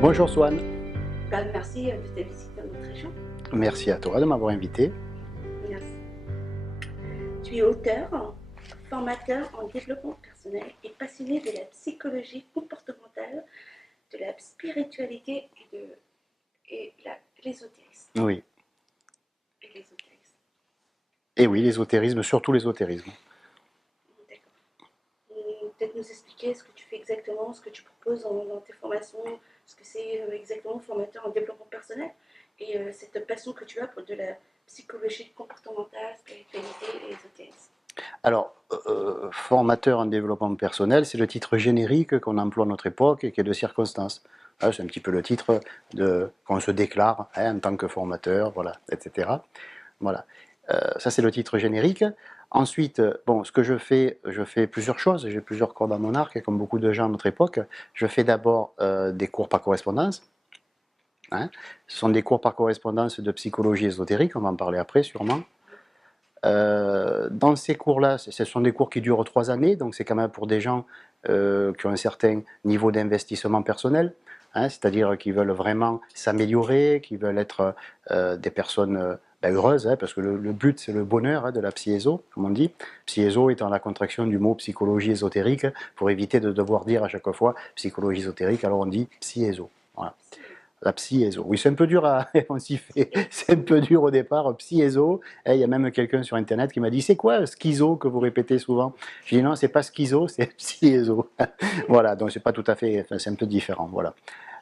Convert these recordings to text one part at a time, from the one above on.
Bonjour Swan, Merci de ta visite dans notre région. merci à toi de m'avoir invité. Merci. Tu es auteur, formateur en développement personnel et passionné de la psychologie comportementale, de la spiritualité et l'ésotérisme. Oui, Et l'ésotérisme. et oui, l'ésotérisme, surtout l'ésotérisme. D'accord. Peut-être nous expliquer ce que tu fais exactement, ce que tu proposes dans tes formations, ce que c'est exactement formateur en développement personnel et cette passion que tu as pour de la psychologie comportementale, spiritualité et ésotérisme. Alors, formateur en développement personnel, c'est le titre générique qu'on emploie à notre époque et qui est de circonstance. C'est un petit peu le titre qu'on se déclare en tant que formateur, voilà, etc. Voilà. Ça, c'est le titre générique. Ensuite, bon, ce que je fais plusieurs choses. J'ai plusieurs cordes à mon arc, et comme beaucoup de gens à notre époque. Je fais d'abord des cours par correspondance. Ce sont des cours par correspondance de psychologie ésotérique, on va en parler après sûrement. Dans ces cours-là, ce sont des cours qui durent 3 années, donc c'est quand même pour des gens qui ont un certain niveau d'investissement personnel, c'est-à-dire qui veulent vraiment s'améliorer, qui veulent être des personnes heureuses, parce que le but c'est le bonheur de la psy-éso, comme on dit. Psy-éso étant la contraction du mot psychologie ésotérique, pour éviter de devoir dire à chaque fois psychologie ésotérique, alors on dit psy-éso. Voilà. La psy-éso. Oui, c'est un peu dur on s'y fait. C'est un peu dur au départ, psy-éso. Il y a même quelqu'un sur Internet qui m'a dit, c'est quoi schizo que vous répétez souvent? Je dis non, c'est pas schizo, c'est psy-éso. Voilà, donc c'est pas tout à fait, enfin, c'est un peu différent. Voilà.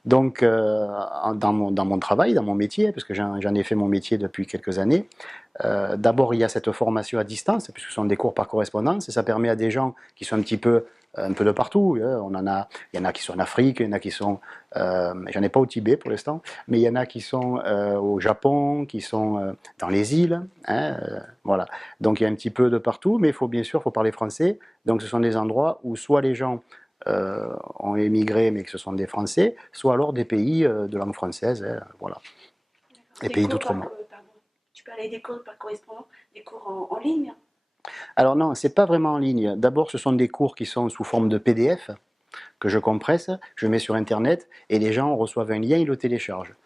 Donc, dans mon travail, dans mon métier, parce que j'en ai fait mon métier depuis quelques années, d'abord, il y a cette formation à distance, puisque ce sont des cours par correspondance, et ça permet à des gens qui sont un peu de partout. Il y en a qui sont en Afrique, il y en a qui sont, j'en ai pas au Tibet pour l'instant, mais il y en a qui sont au Japon, qui sont dans les îles, voilà. Donc il y a un petit peu de partout, mais il faut bien sûr, faut parler français. Donc ce sont des endroits où soit les gens ont émigré, mais que ce sont des Français, soit alors des pays de langue française, voilà, les Des pays cours d'outre-mer. pardon, tu parlais des cours par correspondance, des cours en ligne. Alors non, c'est pas vraiment en ligne. D'abord, ce sont des cours qui sont sous forme de PDF, que je compresse, je mets sur Internet, et les gens reçoivent un lien, ils le téléchargent.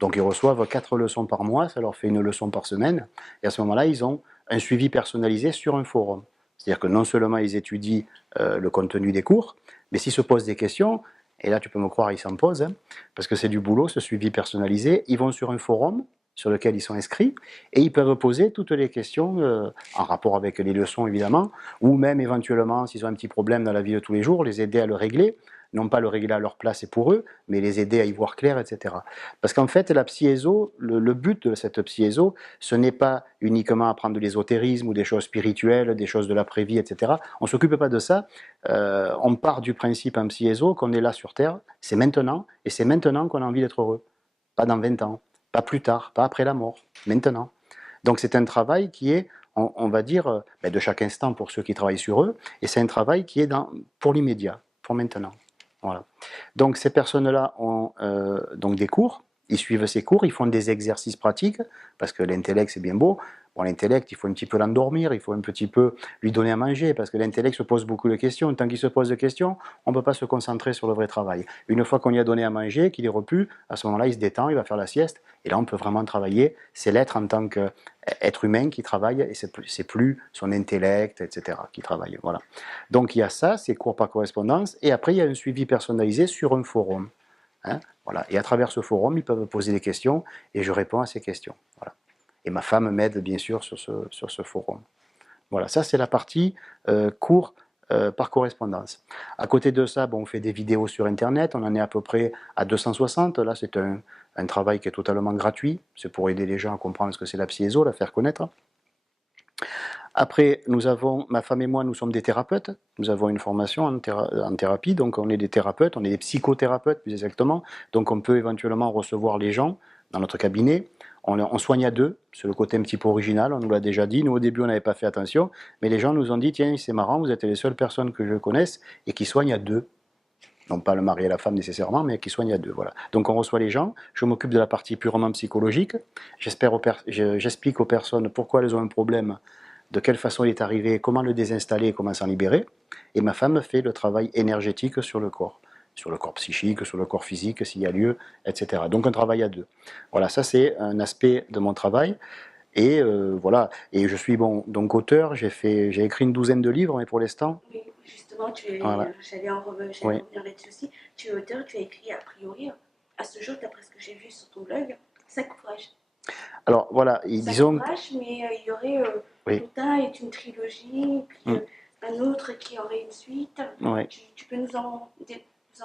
Donc ils reçoivent 4 leçons par mois, ça leur fait une leçon par semaine, et à ce moment-là, ils ont un suivi personnalisé sur un forum. C'est-à-dire que non seulement ils étudient le contenu des cours, mais s'ils se posent des questions, et là tu peux me croire, ils s'en posent, parce que c'est du boulot, ce suivi personnalisé, ils vont sur un forum sur lequel ils sont inscrits, et ils peuvent poser toutes les questions en rapport avec les leçons évidemment, ou même éventuellement s'ils ont un petit problème dans la vie de tous les jours, les aider à le régler, non pas le régler à leur place et pour eux, mais les aider à y voir clair, etc. Parce qu'en fait, la psy-éso, le but de cette psy-éso, ce n'est pas uniquement apprendre de l'ésotérisme ou des choses spirituelles, des choses de l'après-vie, etc. On ne s'occupe pas de ça. On part du principe en psy-éso qu'on est là sur Terre, c'est maintenant, et c'est maintenant qu'on a envie d'être heureux. Pas dans 20 ans, pas plus tard, pas après la mort, maintenant. Donc c'est un travail qui est, on va dire, de chaque instant pour ceux qui travaillent sur eux, et c'est un travail qui est pour l'immédiat, pour maintenant. Voilà. Donc ces personnes-là ont donc des cours, ils suivent ces cours, ils font des exercices pratiques, parce que l'intellect c'est bien beau. Bon, l'intellect, il faut un petit peu l'endormir, il faut un petit peu lui donner à manger, parce que l'intellect se pose beaucoup de questions. Tant qu'il se pose de questions, on ne peut pas se concentrer sur le vrai travail. Une fois qu'on lui a donné à manger, qu'il est repu, à ce moment-là, il se détend, il va faire la sieste, et là on peut vraiment travailler. C'est l'être en tant qu'être humain qui travaille, et c'est plus son intellect, etc., qui travaille. Voilà. Donc il y a ça, ces cours par correspondance, et après il y a un suivi personnalisé sur un forum. Voilà. Et à travers ce forum, ils peuvent poser des questions, et je réponds à ces questions. Voilà. Et ma femme m'aide bien sûr sur ce forum. Voilà, ça c'est la partie cours par correspondance. À côté de ça, bon, on fait des vidéos sur Internet, on en est à peu près à 260. Là, c'est un travail qui est totalement gratuit. C'est pour aider les gens à comprendre ce que c'est la psy-éso, la faire connaître. Après, ma femme et moi, nous sommes des thérapeutes. Nous avons une formation en thérapie, donc on est des thérapeutes, on est des psychothérapeutes plus exactement. Donc on peut éventuellement recevoir les gens dans notre cabinet. On soigne à deux, c'est le côté un petit peu original, on nous l'a déjà dit. Nous au début on n'avait pas fait attention, mais les gens nous ont dit, tiens c'est marrant, vous êtes les seules personnes que je connaisse et qui soignent à deux. Non pas le mari et la femme nécessairement, mais qui soignent à deux. Voilà. Donc on reçoit les gens, je m'occupe de la partie purement psychologique, j'explique aux personnes pourquoi elles ont un problème, de quelle façon il est arrivé, comment le désinstaller, comment s'en libérer. Et ma femme fait le travail énergétique sur le corps, sur le corps psychique, sur le corps physique, s'il y a lieu, etc. Donc un travail à deux. Voilà, ça c'est un aspect de mon travail. Et voilà, et je suis bon, donc auteur, j'ai écrit une douzaine de livres, mais pour l'instant, Oui, justement, voilà, j'allais oui. revenir là-dessus aussi. Tu es auteur, tu as écrit a priori, à ce jour, d'après ce que j'ai vu sur ton blog, 5 ouvrages. Alors voilà, Cinq disons, ouvrages, mais il y aurait oui, dont un est une trilogie, puis mm, un autre qui aurait une suite. ouais. Tu peux nous en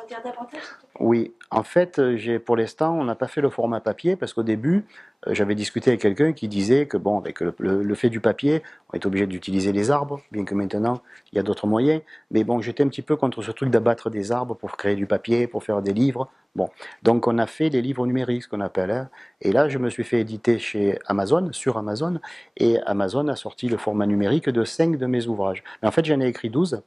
dire davantage, s'il te plaît? Oui, en fait, pour l'instant, on n'a pas fait le format papier parce qu'au début, j'avais discuté avec quelqu'un qui disait que, bon, avec le fait du papier, on est obligé d'utiliser les arbres, bien que maintenant, il y a d'autres moyens. Mais bon, j'étais un petit peu contre ce truc d'abattre des arbres pour créer du papier, pour faire des livres. Bon, donc on a fait les livres numériques, ce qu'on appelle, hein. Et là, je me suis fait éditer chez Amazon, sur Amazon, et Amazon a sorti le format numérique de 5 de mes ouvrages. Mais en fait, j'en ai écrit 12,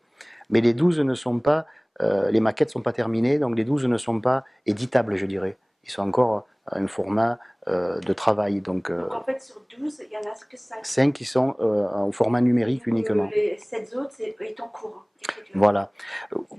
mais les 12 ne sont pas les maquettes ne sont pas terminées, donc les 12 ne sont pas éditables, je dirais. Ils sont encore à un format de travail. Donc Donc en fait, sur 12, il n'y en a que 5. 5 qui sont au format Et numérique du coup, uniquement. les 7 autres, est en cours d'écriture. Voilà.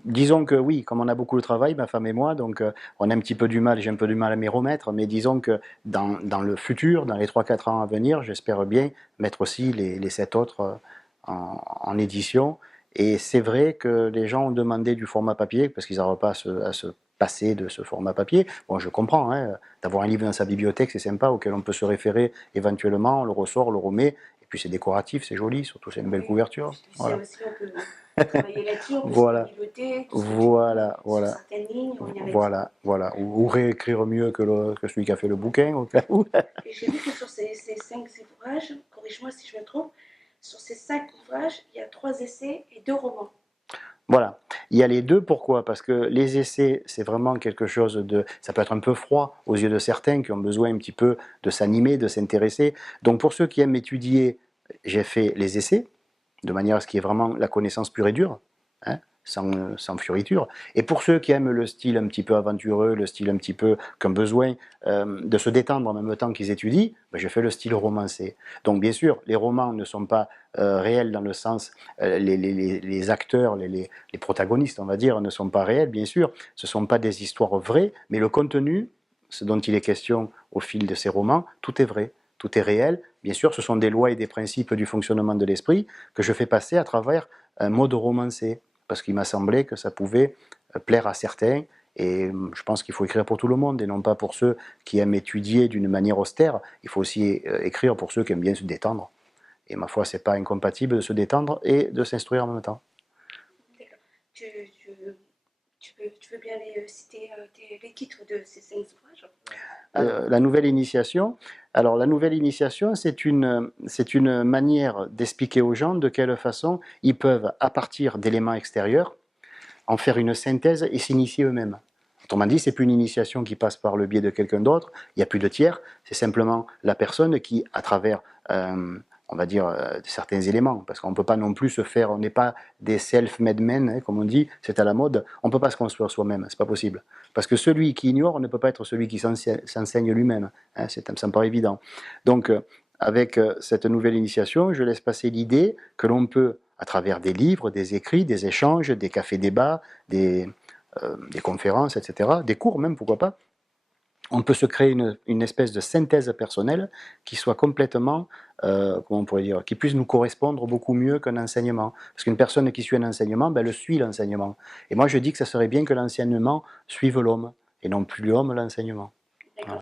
Disons que oui, comme on a beaucoup de travail, ma femme et moi, donc on a un petit peu du mal, j'ai un peu du mal à m'y remettre, mais disons que dans le futur, dans les 3-4 ans à venir, j'espère bien mettre aussi les 7 autres en édition. Et c'est vrai que les gens ont demandé du format papier, parce qu'ils n'arrivent pas à se passer de ce format papier. Bon, je comprends, hein, d'avoir un livre dans sa bibliothèque, c'est sympa, auquel on peut se référer éventuellement, on le ressort, on le remet, et puis c'est décoratif, c'est joli, surtout c'est une belle Oui, couverture. puis tu sais Voilà. aussi, on peut travailler là-dessus, on peut se Voilà. biblioter tout ce que tu veux, Voilà, sur voilà, certaines lignes, revenir là-dessus. voilà, voilà. Ou réécrire mieux que celui qui a fait le bouquin, au cas où. Et j'ai vu que sur ces 5 ouvrages, corrige-moi si je me trompe, sur ces 5 ouvrages, il y a 3 essais et 2 romans. Voilà. Il y a les deux, pourquoi? Parce que les essais, c'est vraiment quelque chose de... Ça peut être un peu froid aux yeux de certains qui ont besoin un petit peu de s'animer, de s'intéresser. Donc pour ceux qui aiment étudier, j'ai fait les essais, de manière à ce qu'il y ait vraiment la connaissance pure et dure, hein, sans fioriture. Et pour ceux qui aiment le style un petit peu aventureux, le style un petit peu qui ont besoin de se détendre en même temps qu'ils étudient, ben, je fais le style romancé. Donc bien sûr, les romans ne sont pas réels dans le sens, les acteurs, les protagonistes, on va dire, ne sont pas réels, bien sûr. Ce ne sont pas des histoires vraies, mais le contenu, ce dont il est question au fil de ces romans, tout est vrai. Tout est réel. Bien sûr, ce sont des lois et des principes du fonctionnement de l'esprit que je fais passer à travers un mode romancé, parce qu'il m'a semblé que ça pouvait plaire à certains, et je pense qu'il faut écrire pour tout le monde, et non pas pour ceux qui aiment étudier d'une manière austère. Il faut aussi écrire pour ceux qui aiment bien se détendre. Et ma foi, c'est pas incompatible de se détendre et de s'instruire en même temps. D'accord. Tu, tu, tu veux bien citer les titres de ces 5 ouvrages? La nouvelle initiation. Alors, la nouvelle initiation, c'est une manière d'expliquer aux gens de quelle façon ils peuvent, à partir d'éléments extérieurs, en faire une synthèse et s'initier eux-mêmes. Autrement dit, c'est plus une initiation qui passe par le biais de quelqu'un d'autre, il n'y a plus de tiers, c'est simplement la personne qui, à travers, on va dire, certains éléments, parce qu'on ne peut pas non plus se faire, on n'est pas des self-made men, hein, comme on dit, c'est à la mode, on ne peut pas se construire soi-même, c'est pas possible. Parce que celui qui ignore ne peut pas être celui qui s'enseigne lui-même, hein, ça me paraît évident. Donc, avec cette nouvelle initiation, je laisse passer l'idée que l'on peut, à travers des livres, des écrits, des échanges, des cafés-débats, des conférences, etc., des cours même, pourquoi pas, on peut se créer une espèce de synthèse personnelle qui soit complètement, comment on pourrait dire, qui puisse nous correspondre beaucoup mieux qu'un enseignement. Parce qu'une personne qui suit un enseignement, ben, elle suit l'enseignement. Et moi, je dis que ça serait bien que l'enseignement suive l'homme, et non plus l'homme l'enseignement. Voilà.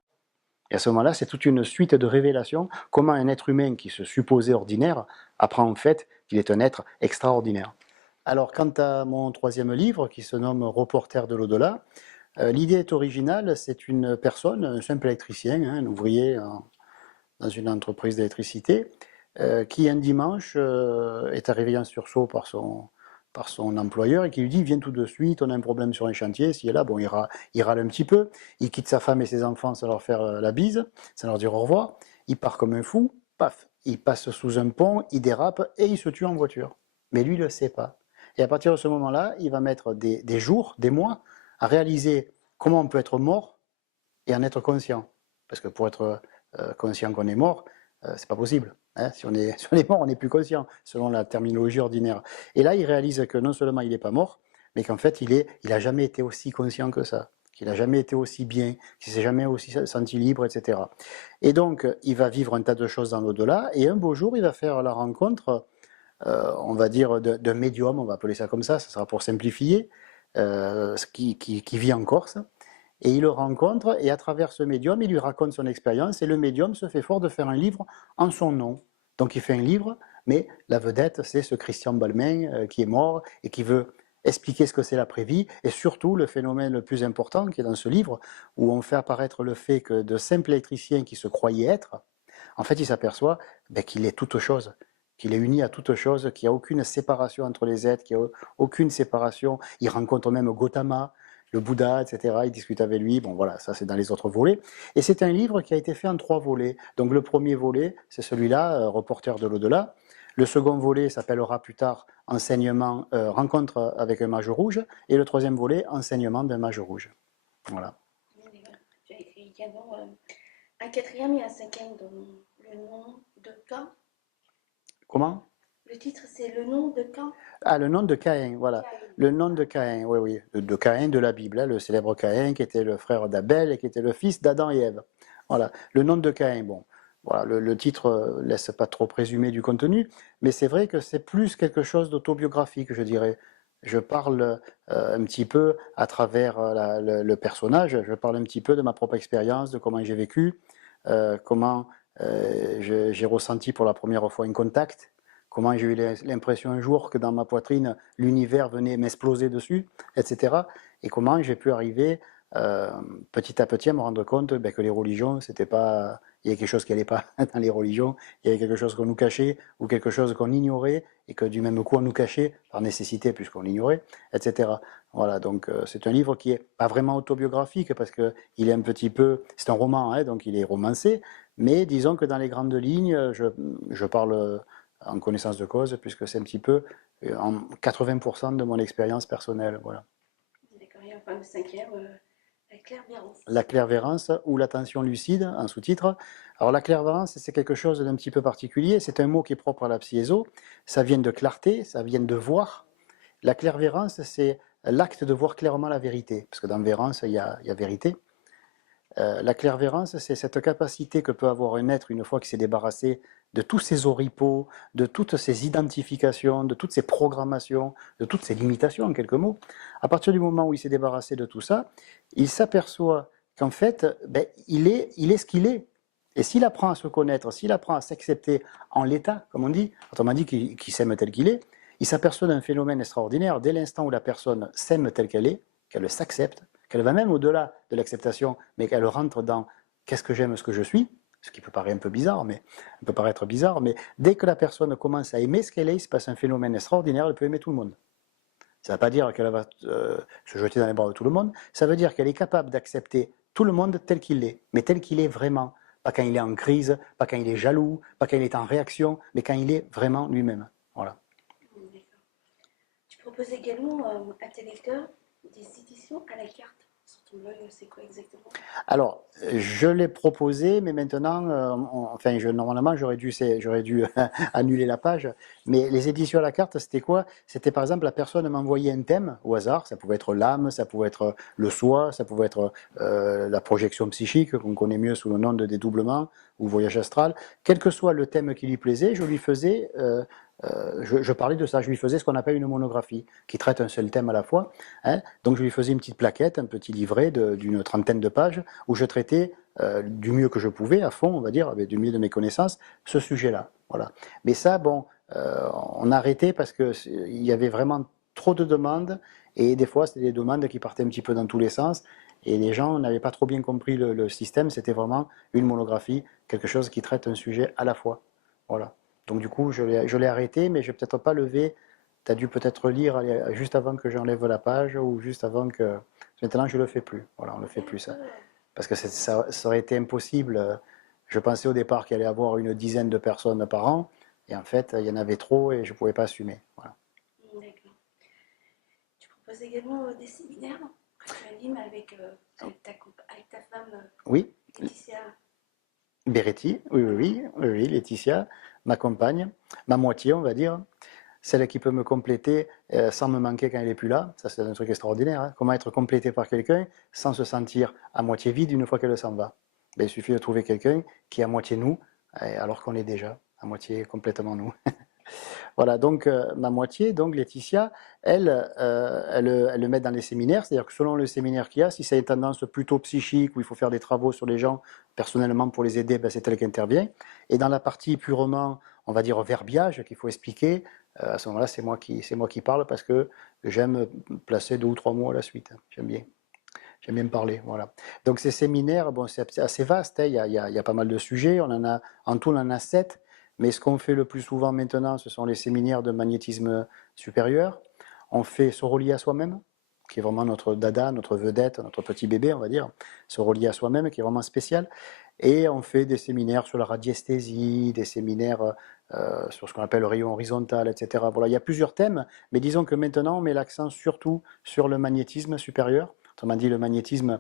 Et à ce moment-là, c'est toute une suite de révélations, comment un être humain qui se supposait ordinaire apprend en fait qu'il est un être extraordinaire. Alors, quant à mon troisième livre, qui se nomme Reporter de l'au-delà, l'idée est originale, c'est une personne, un simple électricien, hein, un ouvrier dans une entreprise d'électricité, qui un dimanche est arrivé en sursaut par son employeur et qui lui dit viens tout de suite, on a un problème sur un chantier, s'il est là, bon, il râle un petit peu, il quitte sa femme et ses enfants sans leur faire la bise, sans leur dire au revoir, il part comme un fou, paf, il passe sous un pont, il dérape et il se tue en voiture. Mais lui, il ne le sait pas. Et à partir de ce moment-là, il va mettre des jours, des mois, à réaliser comment on peut être mort et en être conscient. Parce que pour être conscient qu'on est mort, c'est pas possible. Hein. Si on est mort, on n'est plus conscient, selon la terminologie ordinaire. Et là, il réalise que non seulement il n'est pas mort, mais qu'en fait, il a jamais été aussi conscient que ça, qu'il n'a jamais été aussi bien, qu'il s'est jamais aussi senti libre, etc. Et donc, il va vivre un tas de choses dans l'au-delà, et un beau jour, il va faire la rencontre, on va dire, d'un médium, on va appeler ça comme ça sera pour simplifier, qui vit en Corse, et il le rencontre, et à travers ce médium, il lui raconte son expérience, et le médium se fait fort de faire un livre en son nom. Donc il fait un livre, mais la vedette, c'est ce Christian Balmain qui est mort, et qui veut expliquer ce que c'est l'après-vie, et surtout le phénomène le plus important qui est dans ce livre, où on fait apparaître le fait que de simples électriciens qui se croyaient être, en fait il s'aperçoit qu'il est toute chose, qu'il est uni à toute chose, qu'il n'y a aucune séparation entre les êtres, qu'il n'y a aucune séparation. Il rencontre même Gautama, le Bouddha, etc. Il discute avec lui. Bon, voilà, ça c'est dans les autres volets. Et c'est un livre qui a été fait en 3 volets. Donc le premier volet, c'est celui-là, Reporter de l'au-delà. Le second volet s'appellera plus tard Enseignement, Rencontre avec un mage rouge. Et le troisième volet, Enseignement d'un mage rouge. Voilà. Tu as écrit également un quatrième et un cinquième dont le nom de Cain. Comment? Le titre, c'est Le nom de Cain. Ah, le nom de Caïn, voilà. Cain. Le nom de Caïn, oui, oui. De Caïn de la Bible, hein, le célèbre Caïn qui était le frère d'Abel et qui était le fils d'Adam et Ève. Voilà. Le nom de Caïn, bon. Voilà, le titre laisse pas trop présumer du contenu, mais c'est vrai que c'est plus quelque chose d'autobiographique, je dirais. Je parle un petit peu à travers le personnage, je parle un petit peu de ma propre expérience, de comment j'ai vécu, comment j'ai ressenti pour la première fois un contact, comment j'ai eu l'impression un jour que dans ma poitrine, l'univers venait m'exploser dessus, etc. Et comment j'ai pu arriver petit à petit à me rendre compte que les religions, c'était pas... Il y a quelque chose qui n'allait pas dans les religions, il y avait quelque chose qu'on nous cachait, ou quelque chose qu'on ignorait, et que du même coup on nous cachait, par nécessité puisqu'on l'ignorait, etc. Voilà, donc c'est un livre qui est pas vraiment autobiographique, parce que il est un petit peu... C'est un roman, hein, donc il est romancé, mais disons que dans les grandes lignes, je parle en connaissance de cause, puisque c'est un petit peu en 80% de mon expérience personnelle. Voilà. D'accord, et enfin le cinquième, la clairvoyance. La clairvoyance ou l'attention lucide, en sous-titre. Alors la clairvoyance, c'est quelque chose d'un petit peu particulier, c'est un mot qui est propre à la psyéso, ça vient de clarté, ça vient de voir. La clairvoyance, c'est l'acte de voir clairement la vérité, parce que dans vérance, il y a vérité. La clairvoyance, c'est cette capacité que peut avoir un être une fois qu'il s'est débarrassé de tous ses oripeaux, de toutes ses identifications, de toutes ses programmations, de toutes ses limitations en quelques mots. À partir du moment où il s'est débarrassé de tout ça, il s'aperçoit qu'en fait, il est ce qu'il est. Et s'il apprend à se connaître, s'il apprend à s'accepter en l'état, comme on dit, autrement dit qu'il s'aime tel qu'il est, il s'aperçoit d'un phénomène extraordinaire. Dès l'instant où la personne s'aime telle qu'elle s'accepte, qu'elle va même au-delà de l'acceptation, mais qu'elle rentre dans qu'est-ce que j'aime, ce que je suis, ce qui peut paraître un peu bizarre, mais peut paraître bizarre, mais dès que la personne commence à aimer ce qu'elle est, il se passe un phénomène extraordinaire, elle peut aimer tout le monde. Ça ne veut pas dire qu'elle va se jeter dans les bras de tout le monde, ça veut dire qu'elle est capable d'accepter tout le monde tel qu'il est, mais tel qu'il est vraiment. Pas quand il est en crise, pas quand il est jaloux, pas quand il est en réaction, mais quand il est vraiment lui-même. Voilà. D'accord. Tu proposes également à tes lecteurs des éditions à la carte. Sur ton blog, c'est quoi exactement? Alors, je l'ai proposé, mais maintenant, normalement, j'aurais dû annuler la page. Mais les éditions à la carte, c'était quoi? C'était par exemple, la personne m'envoyait un thème au hasard. Ça pouvait être l'âme, ça pouvait être le soi, ça pouvait être la projection psychique, qu'on connaît mieux sous le nom de dédoublement ou voyage astral. Quel que soit le thème qui lui plaisait, je lui faisais je parlais de ça, je lui faisais ce qu'on appelle une monographie, qui traite un seul thème à la fois. Hein. Donc je lui faisais une petite plaquette, un petit livret d'une trentaine de pages, où je traitais du mieux que je pouvais, à fond, on va dire, avec du mieux de mes connaissances, ce sujet-là. Voilà. Mais ça, bon, on a arrêté parce qu'il y avait vraiment trop de demandes, et des fois, c'était des demandes qui partaient un petit peu dans tous les sens, et les gens n'avaient pas trop bien compris le système, c'était vraiment une monographie, quelque chose qui traite un sujet à la fois. Voilà. Donc du coup, je l'ai arrêté, mais je n'ai peut-être pas levé. Tu as dû peut-être lire juste avant que j'enlève la page ou juste avant que... Maintenant, je ne le fais plus. Voilà, on ne le fait plus ça. Parce que ça aurait été impossible. Je pensais au départ qu'il allait y avoir une dizaine de personnes par an. Et en fait, il y en avait trop et je ne pouvais pas assumer. Voilà. D'accord. Tu proposes également des séminaires que tu animes avec ta femme Oui, Laetitia. Beretti, oui, Laetitia, ma compagne, ma moitié, on va dire. celle qui peut me compléter sans me manquer quand elle n'est plus là. Ça, c'est un truc extraordinaire. Hein. Comment être complété par quelqu'un sans se sentir à moitié vide une fois qu'elle s'en va. Ben, il suffit de trouver quelqu'un qui est à moitié nous, alors qu'on est déjà à moitié complètement nous. Voilà, donc ma moitié, donc Laetitia, elle le met dans les séminaires, c'est-à-dire que selon le séminaire qu'il y a, si ça a une tendance plutôt psychique, où il faut faire des travaux sur les gens, personnellement pour les aider, ben, c'est elle qui intervient. Et dans la partie purement, on va dire, verbiage, qu'il faut expliquer, à ce moment-là, c'est moi qui parle parce que j'aime placer 2 ou 3 mots à la suite. J'aime bien. J'aime bien me parler, voilà. Donc ces séminaires, bon, c'est assez vaste, hein, il y a pas mal de sujets, en tout on en a 7, mais ce qu'on fait le plus souvent maintenant, ce sont les séminaires de magnétisme supérieur. On fait se relier à soi-même, qui est vraiment notre dada, notre vedette, notre petit bébé, on va dire, se relier à soi-même, qui est vraiment spécial. Et on fait des séminaires sur la radiesthésie, des séminaires sur ce qu'on appelle le rayon horizontal, etc. Voilà, il y a plusieurs thèmes, mais disons que maintenant on met l'accent surtout sur le magnétisme supérieur. Autrement dit, le magnétisme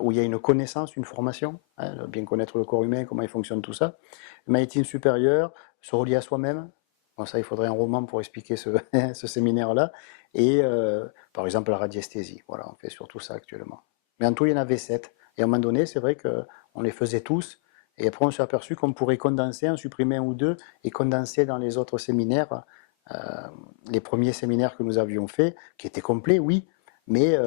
où il y a une connaissance, une formation, hein, bien connaître le corps humain, comment il fonctionne, tout ça. Le magnétisme supérieur, se relier à soi-même. Bon, ça, il faudrait un roman pour expliquer ce séminaire-là. Et par exemple, la radiesthésie. Voilà, on fait surtout ça actuellement. Mais en tout, il y en avait 7. Et à un moment donné, c'est vrai qu'on les faisait tous. Et après, on s'est aperçu qu'on pourrait condenser, en supprimer un ou deux, et condenser dans les autres séminaires, euh, les premiers séminaires que nous avions faits, qui étaient complets, oui, mais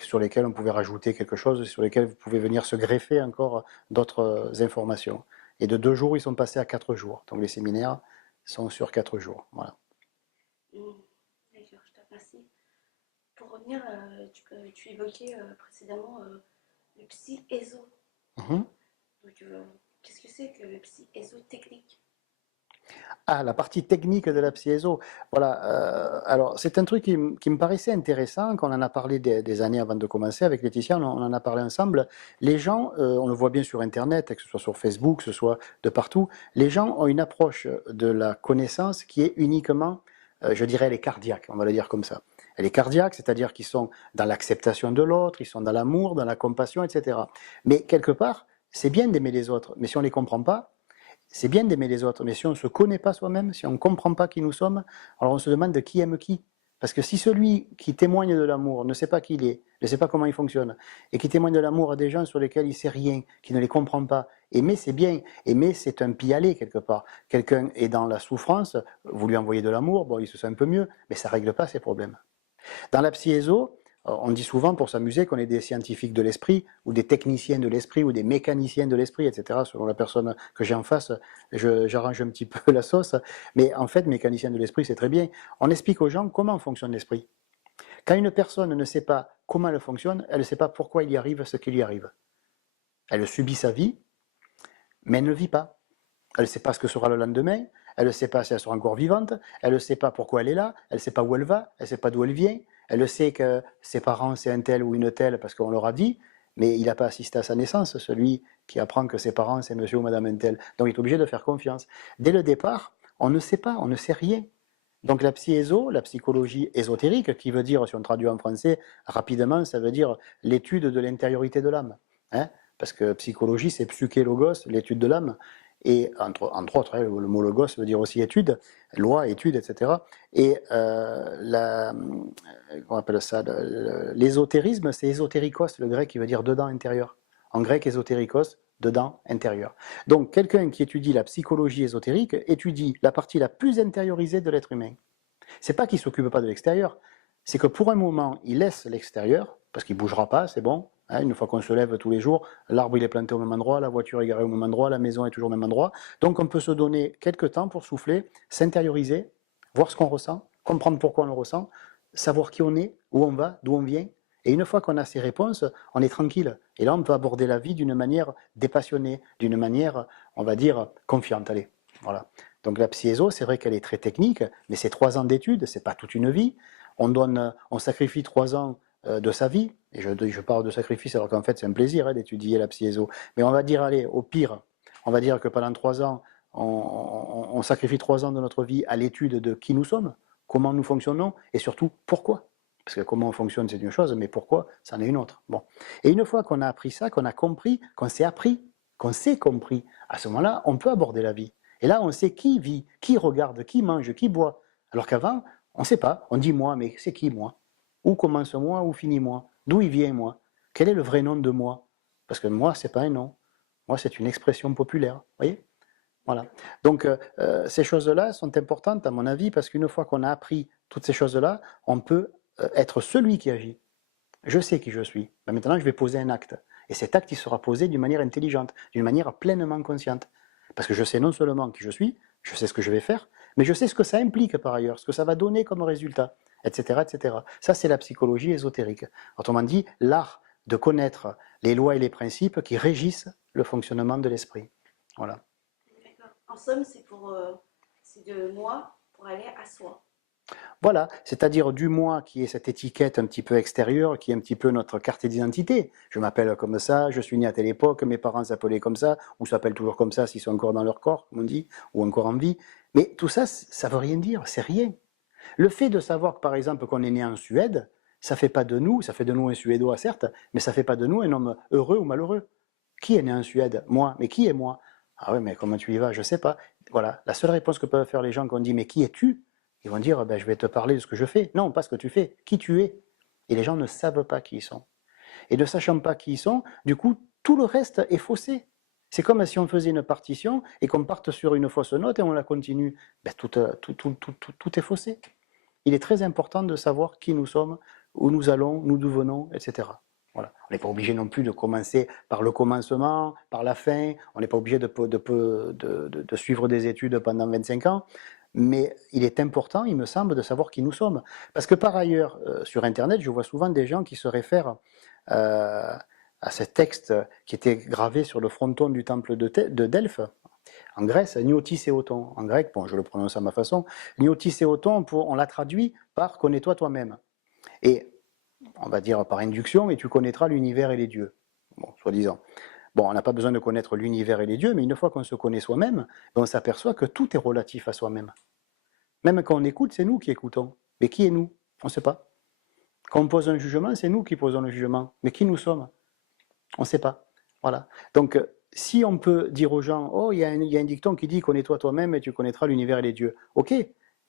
sur lesquels on pouvait rajouter quelque chose, sur lesquels vous pouvez venir se greffer encore d'autres informations. Et de 2 jours, ils sont passés à 4 jours. Donc les séminaires sont sur 4 jours. Voilà. D'accord, je te remercie. Pour revenir, tu évoquais précédemment le psy ESO. Mhm. Donc, qu'est-ce que c'est que le psy ESO technique? Ah, la partie technique de la psyéso. Voilà. Alors, c'est un truc qui me paraissait intéressant, qu'on en a parlé des années avant de commencer avec Laetitia, on en a parlé ensemble. Les gens, on le voit bien sur Internet, que ce soit sur Facebook, que ce soit de partout, les gens ont une approche de la connaissance qui est uniquement, je dirais, elle est cardiaque, on va le dire comme ça. Elle est cardiaque, c'est-à-dire qu'ils sont dans l'acceptation de l'autre, ils sont dans l'amour, dans la compassion, etc. Mais quelque part, c'est bien d'aimer les autres, mais si on ne les comprend pas, c'est bien d'aimer les autres, mais si on ne se connaît pas soi-même, si on ne comprend pas qui nous sommes, alors on se demande qui aime qui. Parce que si celui qui témoigne de l'amour ne sait pas qui il est, ne sait pas comment il fonctionne, et qui témoigne de l'amour à des gens sur lesquels il ne sait rien, qui ne les comprend pas, aimer c'est bien, aimer c'est un pis-aller quelque part. Quelqu'un est dans la souffrance, vous lui envoyez de l'amour, bon il se sent un peu mieux, mais ça ne règle pas ses problèmes. Dans la psyéso, on dit souvent pour s'amuser qu'on est des scientifiques de l'esprit, ou des techniciens de l'esprit, ou des mécaniciens de l'esprit, etc. Selon la personne que j'ai en face, j'arrange un petit peu la sauce. Mais en fait, mécanicien de l'esprit, c'est très bien. On explique aux gens comment fonctionne l'esprit. Quand une personne ne sait pas comment elle fonctionne, elle ne sait pas pourquoi il y arrive ce qui lui arrive. Elle subit sa vie, mais elle ne vit pas. Elle ne sait pas ce que sera le lendemain, elle ne sait pas si elle sera encore vivante, elle ne sait pas pourquoi elle est là, elle ne sait pas où elle va, elle ne sait pas d'où elle vient, elle sait que ses parents c'est un tel ou une telle parce qu'on leur a dit, mais il n'a pas assisté à sa naissance, celui qui apprend que ses parents c'est monsieur ou madame un tel. Donc il est obligé de faire confiance. Dès le départ, on ne sait pas, on ne sait rien. Donc la psyéso, la psychologie ésotérique, qui veut dire, si on traduit en français rapidement, ça veut dire l'étude de l'intériorité de l'âme. Hein, parce que psychologie, c'est psyché logos, l'étude de l'âme. Et entre autres, hein, le mot logos veut dire aussi étude, loi, étude, etc. Et on appelle ça, l'ésotérisme, c'est ésotérikos, le grec qui veut dire dedans, intérieur. En grec, ésotérikos, dedans, intérieur. Donc, quelqu'un qui étudie la psychologie ésotérique étudie la partie la plus intériorisée de l'être humain. C'est pas qu'il s'occupe pas de l'extérieur, c'est que pour un moment, il laisse l'extérieur, parce qu'il bougera pas, c'est bon. Hein, une fois qu'on se lève tous les jours, l'arbre il est planté au même endroit, la voiture est garée au même endroit, la maison est toujours au même endroit. Donc on peut se donner quelques temps pour souffler, s'intérioriser, voir ce qu'on ressent, comprendre pourquoi on le ressent, savoir qui on est, où on va, d'où on vient. Et une fois qu'on a ces réponses, on est tranquille. Et là, on peut aborder la vie d'une manière dépassionnée, d'une manière, on va dire, confiante. Allez, voilà. Donc la psyéso, c'est vrai qu'elle est très technique, mais c'est 3 ans d'études, c'est pas toute une vie. On sacrifie 3 ans de sa vie, et je parle de sacrifice alors qu'en fait c'est un plaisir hein, d'étudier la psyéso. Mais on va dire, allez, au pire, on va dire que pendant 3 ans, on sacrifie 3 ans de notre vie à l'étude de qui nous sommes, comment nous fonctionnons, et surtout pourquoi. Parce que comment on fonctionne, c'est une chose, mais pourquoi, c'en est une autre. Bon. Et une fois qu'on a appris ça, qu'on a compris, qu'on s'est appris, qu'on s'est compris, à ce moment-là, on peut aborder la vie. Et là, on sait qui vit, qui regarde, qui mange, qui boit. Alors qu'avant, on ne sait pas. On dit moi, mais c'est qui moi? Où commence moi, où finit moi? D'où il vient moi? Quel est le vrai nom de moi? Parce que moi, c'est pas un nom. Moi, c'est une expression populaire. Vous voyez? Voilà. Donc, ces choses-là sont importantes, à mon avis, parce qu'une fois qu'on a appris toutes ces choses-là, on peut être celui qui agit. Je sais qui je suis. Ben maintenant, je vais poser un acte. Et cet acte, il sera posé d'une manière intelligente, d'une manière pleinement consciente. Parce que je sais non seulement qui je suis, je sais ce que je vais faire, mais je sais ce que ça implique par ailleurs, ce que ça va donner comme résultat, etc., etc. Ça, c'est la psychologie ésotérique. Autrement dit, l'art de connaître les lois et les principes qui régissent le fonctionnement de l'esprit. Voilà. D'accord. En somme, c'est de moi pour aller à soi. Voilà, c'est-à-dire du moi qui est cette étiquette un petit peu extérieure, qui est un petit peu notre carte d'identité. Je m'appelle comme ça, je suis né à telle époque, mes parents s'appelaient comme ça, ou s'appellent toujours comme ça s'ils sont encore dans leur corps, comme on dit, ou encore en vie. Mais tout ça, ça veut rien dire, c'est rien. Le fait de savoir que, par exemple, qu'on est né en Suède, ça fait pas de nous, ça fait de nous un Suédois certes, mais ça fait pas de nous un homme heureux ou malheureux. Qui est né en Suède? Moi. Mais qui est moi? Ah oui, mais comment tu y vas? Je sais pas. Voilà, la seule réponse que peuvent faire les gens quand on dit mais qui es-tu? Ils vont dire ben, je vais te parler de ce que je fais. Non, pas ce que tu fais, qui tu es. Et les gens ne savent pas qui ils sont. Et ne sachant pas qui ils sont, du coup, tout le reste est faussé. C'est comme si on faisait une partition et qu'on parte sur une fausse note et on la continue. Ben, tout est faussé. Il est très important de savoir qui nous sommes, où nous allons, d'où venons, etc. Voilà. On n'est pas obligé non plus de commencer par le commencement, par la fin. On n'est pas obligé de suivre des études pendant 25 ans. Mais il est important, il me semble, de savoir qui nous sommes. Parce que par ailleurs, sur Internet, je vois souvent des gens qui se réfèrent à ce texte qui était gravé sur le fronton du temple de Delphes, en Grèce, Niotis et Oton. En grec, bon, je le prononce à ma façon. Niotis et Oton, on l'a traduit par connais-toi toi-même. Et on va dire par induction, et tu connaîtras l'univers et les dieux. Bon, soi-disant. Bon, on n'a pas besoin de connaître l'univers et les dieux, mais une fois qu'on se connaît soi-même, on s'aperçoit que tout est relatif à soi-même. Même quand on écoute, c'est nous qui écoutons. Mais qui est nous? On ne sait pas. Quand on pose un jugement, c'est nous qui posons le jugement. Mais qui nous sommes? On ne sait pas. Voilà. Donc, si on peut dire aux gens, oh, il y a un dicton qui dit connais-toi toi-même et tu connaîtras l'univers et les dieux. Ok.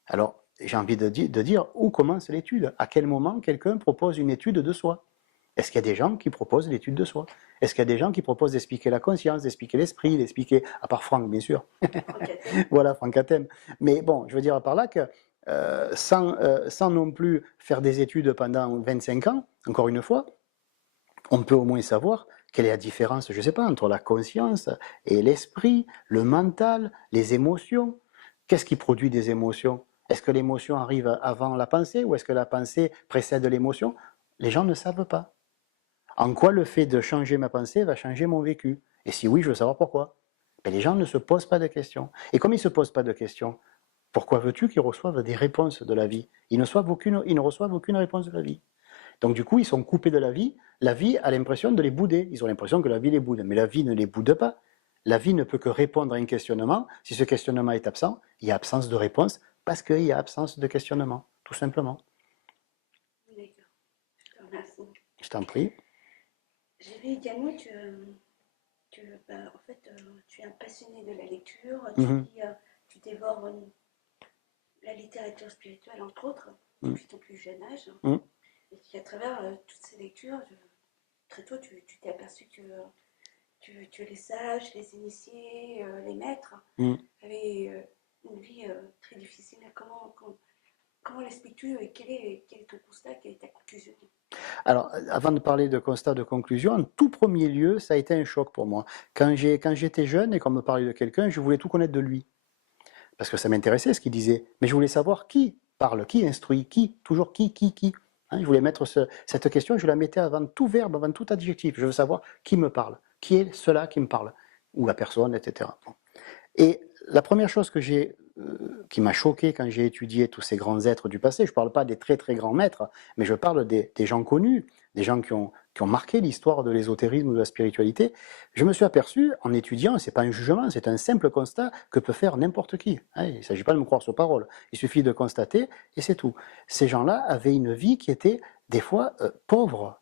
Alors, j'ai envie de dire où commence l'étude. À quel moment quelqu'un propose une étude de soi? Est-ce qu'il y a des gens qui proposent l'étude de soi? Est-ce qu'il y a des gens qui proposent d'expliquer la conscience, d'expliquer l'esprit, d'expliquer, à part Franck, bien sûr. Voilà, Franck Athème. Mais bon, je veux dire par là que sans non plus faire des études pendant 25 ans, encore une fois, on peut au moins savoir quelle est la différence, je ne sais pas, entre la conscience et l'esprit, le mental, les émotions. Qu'est-ce qui produit des émotions? Est-ce que l'émotion arrive avant la pensée ou est-ce que la pensée précède l'émotion? Les gens ne savent pas. En quoi le fait de changer ma pensée va changer mon vécu? Et si oui, je veux savoir pourquoi. Mais les gens ne se posent pas de questions. Et comme ils ne se posent pas de questions, pourquoi veux-tu qu'ils reçoivent des réponses de la vie? Ils ne reçoivent aucune réponse de la vie. Donc du coup, ils sont coupés de la vie. La vie a l'impression de les bouder. Ils ont l'impression que la vie les boude. Mais la vie ne les boude pas. La vie ne peut que répondre à un questionnement. Si ce questionnement est absent, il y a absence de réponse parce qu'il y a absence de questionnement, tout simplement. D'accord. Je te remercie. Je t'en prie. J'ai vu également en fait, tu es un passionné de la lecture, Mhm. tu dévores la littérature spirituelle, entre autres, Mhm. depuis ton plus jeune âge. Mhm. Et qu'à travers toutes ces lectures, très tôt, tu t'es aperçu que les sages, les initiés, les maîtres Mhm. avaient une vie très difficile. Comment l'expliques-tu et quel est ton constat, quelle est ta conclusion? Alors, avant de parler de constat de conclusion, en tout premier lieu, ça a été un choc pour moi. Quand j'étais jeune et qu'on me parlait de quelqu'un, je voulais tout connaître de lui. Parce que ça m'intéressait ce qu'il disait. Mais je voulais savoir qui parle, qui instruit, qui, toujours qui. Hein, je voulais mettre cette question, je la mettais avant tout verbe, avant tout adjectif. Je veux savoir qui me parle, qui est cela qui me parle, ou la personne, etc. Bon. Et la première chose qui m'a choqué quand j'ai étudié tous ces grands êtres du passé, je ne parle pas des très très grands maîtres, mais je parle des gens connus, des gens qui ont marqué l'histoire de l'ésotérisme ou de la spiritualité, je me suis aperçu en étudiant, ce n'est pas un jugement, c'est un simple constat que peut faire n'importe qui. Hein, il ne s'agit pas de me croire sur parole, il suffit de constater et c'est tout. Ces gens-là avaient une vie qui était des fois pauvre,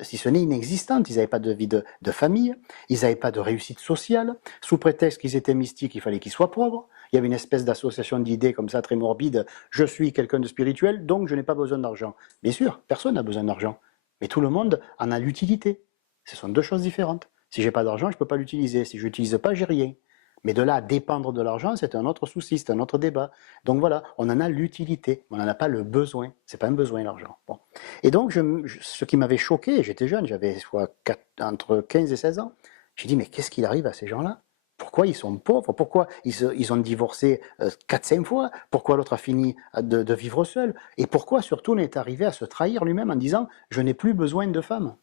si ce n'est inexistante. Ils n'avaient pas de vie de famille, ils n'avaient pas de réussite sociale. Sous prétexte qu'ils étaient mystiques, il fallait qu'ils soient pauvres. Il y avait une espèce d'association d'idées comme ça, très morbide. Je suis quelqu'un de spirituel, donc je n'ai pas besoin d'argent. Bien sûr, personne n'a besoin d'argent. Mais tout le monde en a l'utilité. Ce sont deux choses différentes. Si j'ai pas d'argent, je ne peux pas l'utiliser. Si je l'utilise pas, j'ai rien. Mais de là à dépendre de l'argent, c'est un autre souci, c'est un autre débat. Donc voilà, on en a l'utilité, on n'en a pas le besoin. C'est pas un besoin l'argent. Bon. Et donc, ce qui m'avait choqué, j'étais jeune, j'avais entre 15 et 16 ans, j'ai dit, mais qu'est-ce qu'il arrive à ces gens-là? Pourquoi ils sont pauvres? Pourquoi ils ont divorcé 4-5 fois? Pourquoi l'autre a fini de vivre seul? Et pourquoi surtout on est arrivé à se trahir lui-même en disant, je n'ai plus besoin de femmes?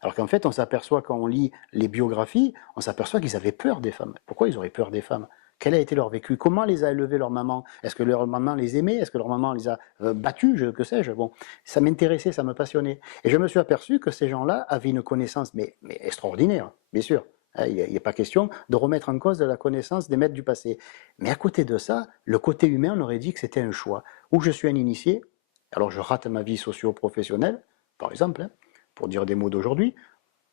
Alors qu'en fait, on s'aperçoit quand on lit les biographies, on s'aperçoit qu'ils avaient peur des femmes. Pourquoi ils auraient peur des femmes? Quel a été leur vécu? Comment les a élevés leur maman? Est-ce que leur maman les aimait? Est-ce que leur maman les a battus? Que sais-je? Bon, ça m'intéressait, ça me passionnait. Et je me suis aperçu que ces gens-là avaient une connaissance, mais extraordinaire, bien sûr. Il n'y a pas question de remettre en cause de la connaissance des maîtres du passé. Mais à côté de ça, le côté humain, on aurait dit que c'était un choix. Ou je suis un initié, alors je rate ma vie socio-professionnelle, par exemple, hein, pour dire des mots d'aujourd'hui,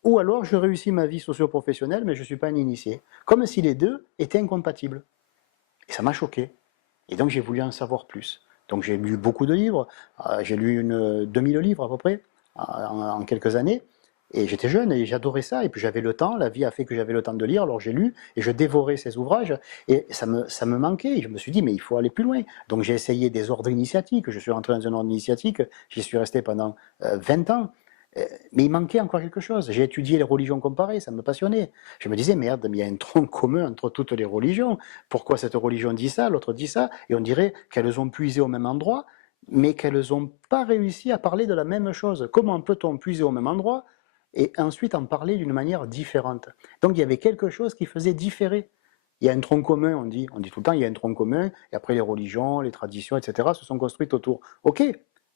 ou alors je réussis ma vie socio-professionnelle, mais je ne suis pas un initié. Comme si les deux étaient incompatibles. Et ça m'a choqué. Et donc j'ai voulu en savoir plus. Donc j'ai lu beaucoup de livres, j'ai lu 2000 livres à peu près, en quelques années, et j'étais jeune et j'adorais ça, et puis j'avais le temps, la vie a fait que j'avais le temps de lire, alors j'ai lu, et je dévorais ces ouvrages, et ça me manquait, et je me suis dit, mais il faut aller plus loin. Donc j'ai essayé des ordres initiatiques, je suis rentré dans un ordre initiatique, j'y suis resté pendant 20 ans, mais il manquait encore quelque chose. J'ai étudié les religions comparées, ça me passionnait. Je me disais, merde, mais il y a un tronc commun entre toutes les religions. Pourquoi cette religion dit ça, l'autre dit ça? Et on dirait qu'elles ont puisé au même endroit, mais qu'elles n'ont pas réussi à parler de la même chose. Comment peut-on puiser au même endroit et ensuite en parler d'une manière différente? Donc il y avait quelque chose qui faisait différer. Il y a un tronc commun, on dit tout le temps, il y a un tronc commun, et après les religions, les traditions, etc., se sont construites autour. Ok,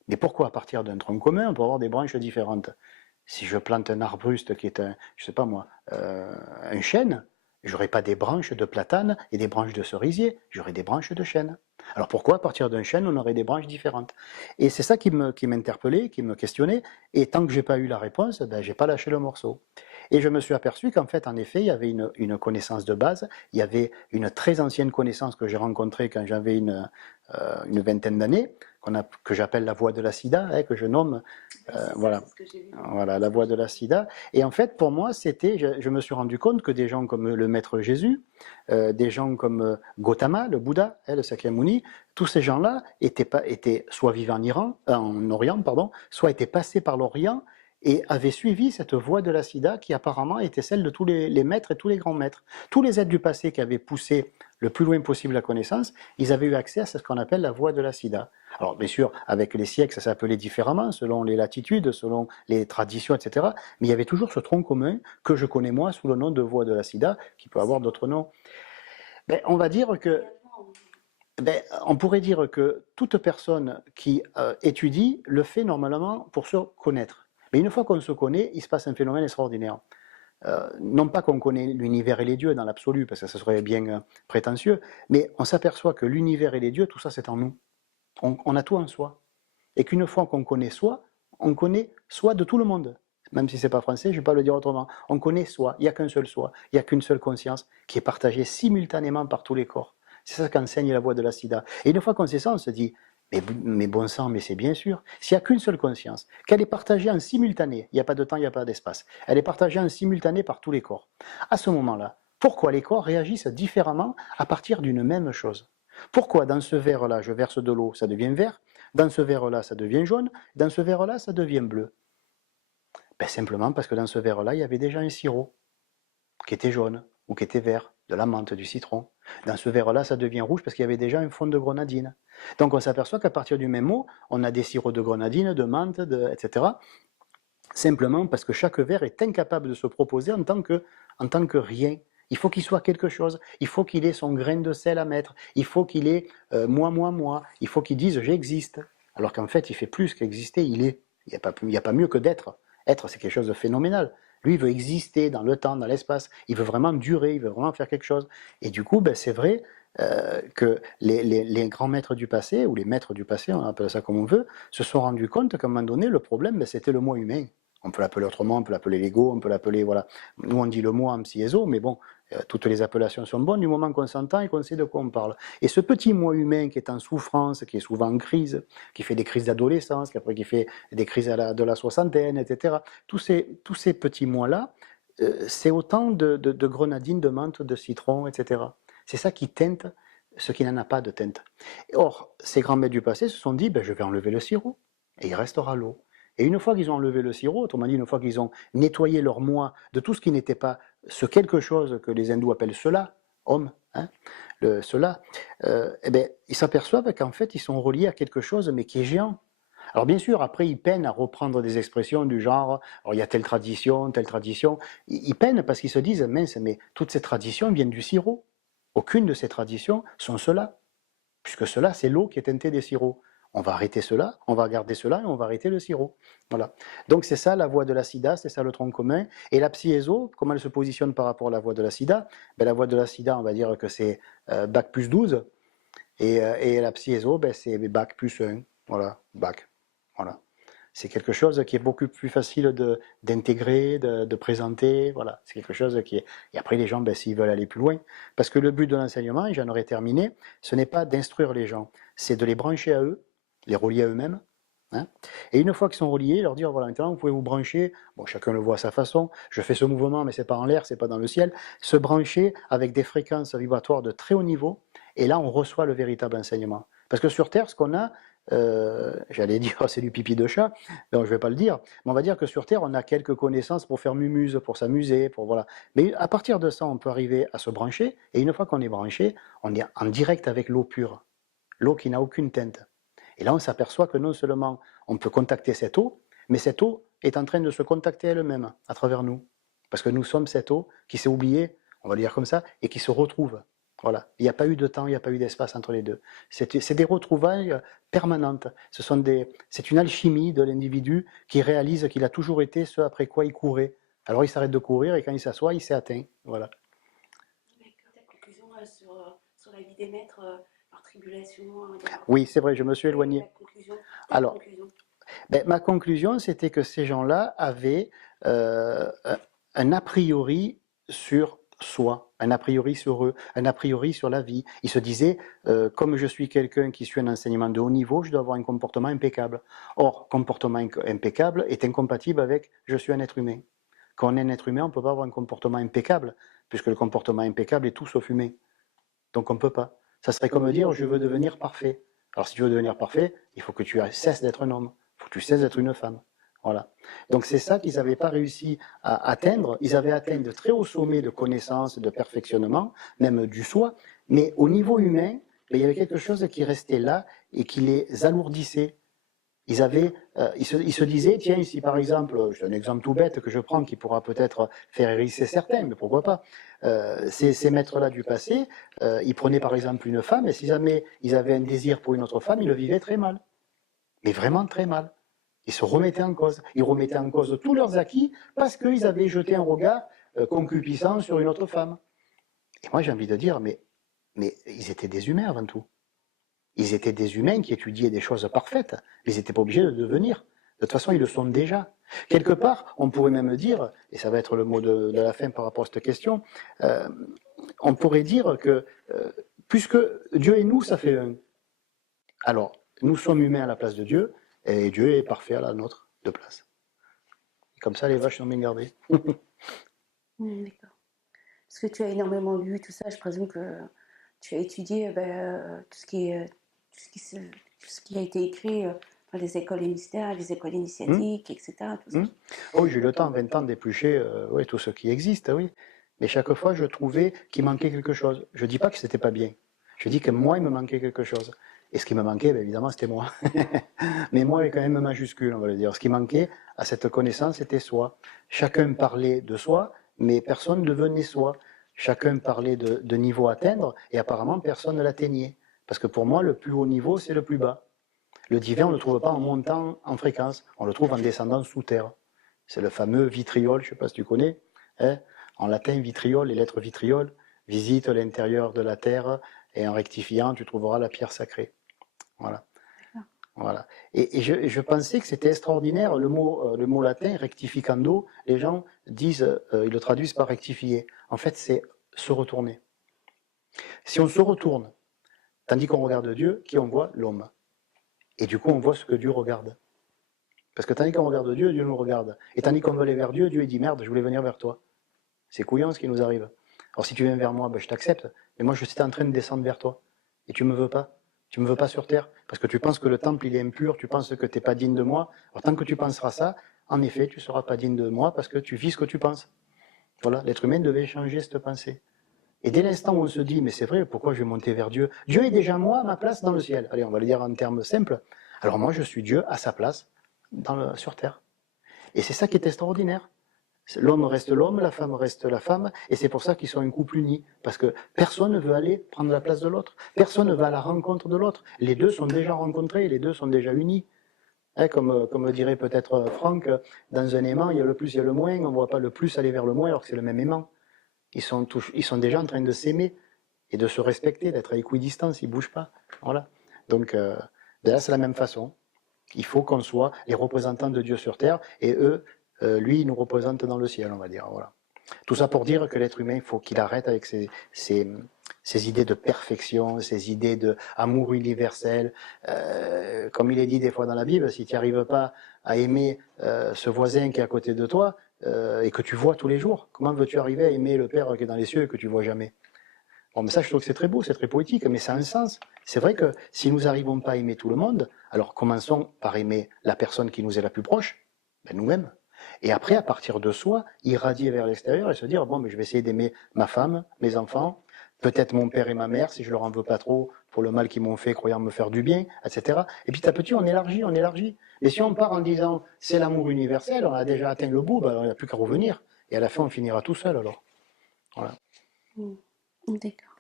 mais pourquoi à partir d'un tronc commun, on peut avoir des branches différentes? Si je plante un arbuste qui est je sais pas moi, un chêne, j'aurai pas des branches de platane et des branches de cerisier, j'aurai des branches de chêne. Alors pourquoi à partir d'un chêne on aurait des branches différentes? Et c'est ça qui m'interpellait, qui me questionnait, et tant que j'ai pas eu la réponse, ben j'ai pas lâché le morceau. Et je me suis aperçu qu'en fait, en effet, il y avait une connaissance de base, il y avait une très ancienne connaissance que j'ai rencontrée quand j'avais une vingtaine d'années, que j'appelle la voie de la sida, hein, que je nomme, voilà, voilà, la voie de la sida. Et en fait, pour moi, je me suis rendu compte que des gens comme le Maître Jésus, des gens comme Gautama, le Bouddha, le Sakyamuni, tous ces gens-là étaient soit vivants en en Orient, pardon, soit étaient passés par l'Orient et avaient suivi cette voie de la sida qui apparemment était celle de tous les maîtres et tous les grands maîtres. Tous les êtres du passé qui avaient poussé le plus loin possible la connaissance, ils avaient eu accès à ce qu'on appelle la voie de la sida. Alors bien sûr, avec les siècles, ça s'appelait différemment, selon les latitudes, selon les traditions, etc. Mais il y avait toujours ce tronc commun que je connais moi sous le nom de voie de la sida, qui peut avoir d'autres noms. Ben, on va dire que on pourrait dire que toute personne qui étudie le fait normalement pour se connaître. Mais une fois qu'on se connaît, il se passe un phénomène extraordinaire. Non pas qu'on connaît l'univers et les dieux dans l'absolu, parce que ce serait bien prétentieux, mais on s'aperçoit que l'univers et les dieux, tout ça c'est en nous. On a tout en soi. Et qu'une fois qu'on connaît soi, on connaît soi de tout le monde. Même si c'est pas français, je ne vais pas le dire autrement. On connaît soi, il n'y a qu'un seul soi, il n'y a qu'une seule conscience qui est partagée simultanément par tous les corps. C'est ça qu'enseigne la voie de la sida. Et une fois qu'on sait ça, on se dit, mais bon sang, mais c'est bien sûr. S'il n'y a qu'une seule conscience, qu'elle est partagée en simultané, il n'y a pas de temps, il n'y a pas d'espace, elle est partagée en simultané par tous les corps. À ce moment-là, pourquoi les corps réagissent différemment à partir d'une même chose? Pourquoi dans ce verre-là, je verse de l'eau, ça devient vert, dans ce verre-là, ça devient jaune, dans ce verre-là, ça devient bleu? Ben, simplement parce que dans ce verre-là, il y avait déjà un sirop qui était jaune ou qui était vert, de la menthe, du citron. Dans ce verre-là, ça devient rouge parce qu'il y avait déjà un fond de grenadine. Donc on s'aperçoit qu'à partir du même mot, on a des sirops de grenadine, de menthe, etc. Simplement parce que chaque verre est incapable de se proposer en tant que rien. Il faut qu'il soit quelque chose. Il faut qu'il ait son grain de sel à mettre. Il faut qu'il ait moi. Il faut qu'il dise j'existe. Alors qu'en fait, il fait plus qu'exister, il est. Il n'y a pas mieux que d'être. Être, c'est quelque chose de phénoménal. Lui, il veut exister dans le temps, dans l'espace. Il veut vraiment durer, il veut vraiment faire quelque chose. Et du coup, ben, c'est vrai que les grands maîtres du passé, ou les maîtres du passé, on appelle ça comme on veut, se sont rendus compte qu'à un moment donné, le problème, ben, c'était le moi humain. On peut l'appeler autrement, on peut l'appeler l'ego, on peut l'appeler, voilà. Nous, on dit le moi en psyézo, mais bon, Toutes les appellations sont bonnes du moment qu'on s'entend et qu'on sait de quoi on parle. Et ce petit moi humain qui est en souffrance, qui est souvent en crise, qui fait des crises d'adolescence, qui fait des crises de la soixantaine, etc. Tous ces petits moi-là, c'est autant de grenadines, de menthe, de citron, etc. C'est ça qui teinte ce qui n'en a pas de teinte. Or, ces grands maîtres du passé se sont dit, ben, je vais enlever le sirop, et il restera l'eau. Et une fois qu'ils ont enlevé le sirop, autrement dit, une fois qu'ils ont nettoyé leur moi de tout ce qui n'était pas ce quelque chose que les hindous appellent cela, homme, hein, cela, eh ben, ils s'aperçoivent qu'en fait, ils sont reliés à quelque chose, mais qui est géant. Alors bien sûr, après, ils peinent à reprendre des expressions du genre, alors il y a telle tradition, telle tradition. Ils peinent parce qu'ils se disent, mince, mais toutes ces traditions viennent du sirop. Aucune de ces traditions sont cela, puisque cela, c'est l'eau qui est teintée des sirops. On va arrêter cela, on va garder cela et on va arrêter le sirop. Voilà. Donc c'est ça la voie de la sida, c'est ça le tronc commun. Et la psyéso, comment elle se positionne par rapport à la voie de la sida? Ben, la voie de la sida, on va dire que c'est bac plus 12, et la psyéso, ben, c'est bac plus 1. Voilà, bac. Voilà. C'est quelque chose qui est beaucoup plus facile d'intégrer, de présenter. Voilà, c'est quelque chose qui est. Et après, les gens, ben, s'ils veulent aller plus loin, parce que le but de l'enseignement, et j'en aurais terminé, ce n'est pas d'instruire les gens, c'est de les brancher à eux, les relier à eux-mêmes. Hein, et une fois qu'ils sont reliés, leur dire voilà, maintenant vous pouvez vous brancher. Bon, chacun le voit à sa façon. Je fais ce mouvement, mais c'est pas en l'air, c'est pas dans le ciel. Se brancher avec des fréquences vibratoires de très haut niveau. Et là, on reçoit le véritable enseignement. Parce que sur Terre, ce qu'on a, j'allais dire c'est du pipi de chat, donc je vais pas le dire, mais on va dire que sur Terre, on a quelques connaissances pour faire mumuse, pour s'amuser, pour voilà. Mais à partir de ça, on peut arriver à se brancher, et une fois qu'on est branché, on est en direct avec l'eau pure, l'eau qui n'a aucune teinte. Et là, on s'aperçoit que non seulement on peut contacter cette eau, mais cette eau est en train de se contacter elle-même à travers nous. Parce que nous sommes cette eau qui s'est oubliée, on va le dire comme ça, et qui se retrouve. Voilà. Il n'y a pas eu de temps, il n'y a pas eu d'espace entre les deux. C'est des retrouvailles permanentes. C'est une alchimie de l'individu qui réalise qu'il a toujours été ce après quoi il courait. Alors il s'arrête de courir et quand il s'assoit, il s'est atteint. Voilà. Ta conclusion sur la vie des maîtres, leur tribulation, Oui, c'est vrai, je me suis éloigné. la conclusion. Alors, ben, ma conclusion, c'était que ces gens-là avaient un a priori sur soi, un a priori sur eux, un a priori sur la vie. Ils se disaient, comme je suis quelqu'un qui suit un enseignement de haut niveau, je dois avoir un comportement impeccable. Or, comportement impeccable est incompatible avec je suis un être humain. Quand on est un être humain, on ne peut pas avoir un comportement impeccable, puisque le comportement impeccable est tout sauf humain. Donc on ne peut pas. Ça serait comme dire je veux devenir parfait. Alors si tu veux devenir parfait, il faut que tu cesses d'être un homme. Il faut que tu cesses d'être une femme. Voilà. Donc c'est ça qu'ils n'avaient pas réussi à atteindre. Ils avaient atteint de très hauts sommets de connaissances, de perfectionnement, même du soi. Mais au niveau humain, il y avait quelque chose qui restait là et qui les alourdissait. Ils se disaient, tiens, ici par exemple, c'est un exemple tout bête que je prends qui pourra peut-être faire hérisser certains, mais pourquoi pas. Ces maîtres-là du passé, ils prenaient par exemple une femme, et si jamais ils avaient un désir pour une autre femme, ils le vivaient très mal. Mais vraiment très mal. Ils se remettaient en cause. Ils remettaient en cause tous leurs acquis parce qu'ils avaient jeté un regard concupissant sur une autre femme. Et moi j'ai envie de dire, mais ils étaient des humains avant tout. Ils étaient des humains qui étudiaient des choses parfaites, mais ils n'étaient pas obligés de devenir. De toute façon, ils le sont déjà. Quelque part, on pourrait même dire, et ça va être le mot de la fin par rapport à cette question, on pourrait dire que, puisque Dieu et nous, ça fait un. Alors, nous sommes humains à la place de Dieu, et Dieu est parfait à la nôtre de place. Et comme ça, les vaches sont bien gardées. D'accord. Parce que tu as énormément lu tout ça, je présume que tu as étudié tout ce qui a été écrit dans les écoles mystères, les écoles initiatiques, etc. Tout ça. Oh, j'ai eu le temps, 20 ans, d'éplucher ouais, tout ce qui existe, oui. Mais chaque fois, je trouvais qu'il manquait quelque chose. Je dis pas que c'était pas bien. Je dis que moi, il me manquait quelque chose. Et ce qui me manquait, bien évidemment, c'était moi. Mais moi est quand même majuscule, on va le dire. Ce qui manquait à cette connaissance, c'était soi. Chacun parlait de soi, mais personne ne devenait soi. Chacun parlait de niveau à atteindre, et apparemment, personne ne l'atteignait. Parce que pour moi, le plus haut niveau, c'est le plus bas. Le divin, on ne le trouve pas en montant en fréquence, on le trouve en descendant sous terre. C'est le fameux vitriol, je ne sais pas si tu connais. Hein, en latin, vitriol, les lettres vitriol, visite l'intérieur de la terre, et en rectifiant, tu trouveras la pierre sacrée. Voilà. Voilà. Et je pensais que c'était extraordinaire, le mot latin, rectificando, les gens disent, ils le traduisent par rectifier. En fait, c'est se retourner. Si on se retourne, tandis qu'on regarde Dieu, qui on voit? L'homme. Et du coup, on voit ce que Dieu regarde. Parce que tandis qu'on regarde Dieu, Dieu nous regarde. Et tandis qu'on veut aller vers Dieu, Dieu dit merde, je voulais venir vers toi. C'est couillant ce qui nous arrive. Alors si tu viens vers moi, ben, je t'accepte. Mais moi, je suis en train de descendre vers toi. Et tu me veux pas. Tu me veux pas sur terre. Parce que tu penses que le temple, il est impur. Tu penses que tu n'es pas digne de moi. Alors tant que tu penseras ça, en effet, tu ne seras pas digne de moi parce que tu vis ce que tu penses. Voilà, l'être humain devait changer cette pensée. Et dès l'instant où on se dit, mais c'est vrai, pourquoi je vais monter vers Dieu? Dieu est déjà moi à ma place dans le ciel. Allez, on va le dire en termes simples. Alors moi, je suis Dieu à sa place sur terre. Et c'est ça qui est extraordinaire. L'homme reste l'homme, la femme reste la femme, et c'est pour ça qu'ils sont un couple uni. Parce que personne ne veut aller prendre la place de l'autre. Personne ne va à la rencontre de l'autre. Les deux sont déjà rencontrés, les deux sont déjà unis. Hein, comme dirait peut-être Franck, dans un aimant, il y a le plus, il y a le moins. On ne voit pas le plus aller vers le moins alors que c'est le même aimant. Ils sont déjà en train de s'aimer et de se respecter, d'être à équidistance, ils ne bougent pas. Voilà. Donc là, c'est la même façon. Il faut qu'on soit les représentants de Dieu sur terre, et eux, lui, ils nous représentent dans le ciel, on va dire. Voilà. Tout ça pour dire que l'être humain, il faut qu'il arrête avec ses idées de perfection, ses idées d'amour universel. Comme il est dit des fois dans la Bible, si tu n'y arrives pas à aimer ce voisin qui est à côté de toi, et que tu vois tous les jours, comment veux-tu arriver à aimer le Père qui est dans les cieux et que tu ne vois jamais? Bon, mais ça, je trouve que c'est très beau, c'est très poétique, mais ça a un sens. C'est vrai que si nous n'arrivons pas à aimer tout le monde, alors commençons par aimer la personne qui nous est la plus proche, ben nous-mêmes. Et après, à partir de soi, irradier vers l'extérieur et se dire, bon, mais je vais essayer d'aimer ma femme, mes enfants, peut-être mon père et ma mère, si je leur en veux pas trop, pour le mal qu'ils m'ont fait, croyant me faire du bien, etc. Et petit à petit, on élargit, on élargit. Et si on part en disant, c'est l'amour universel, on a déjà atteint le bout, ben, on n'a plus qu'à revenir. Et à la fin, on finira tout seul, alors. Voilà. D'accord.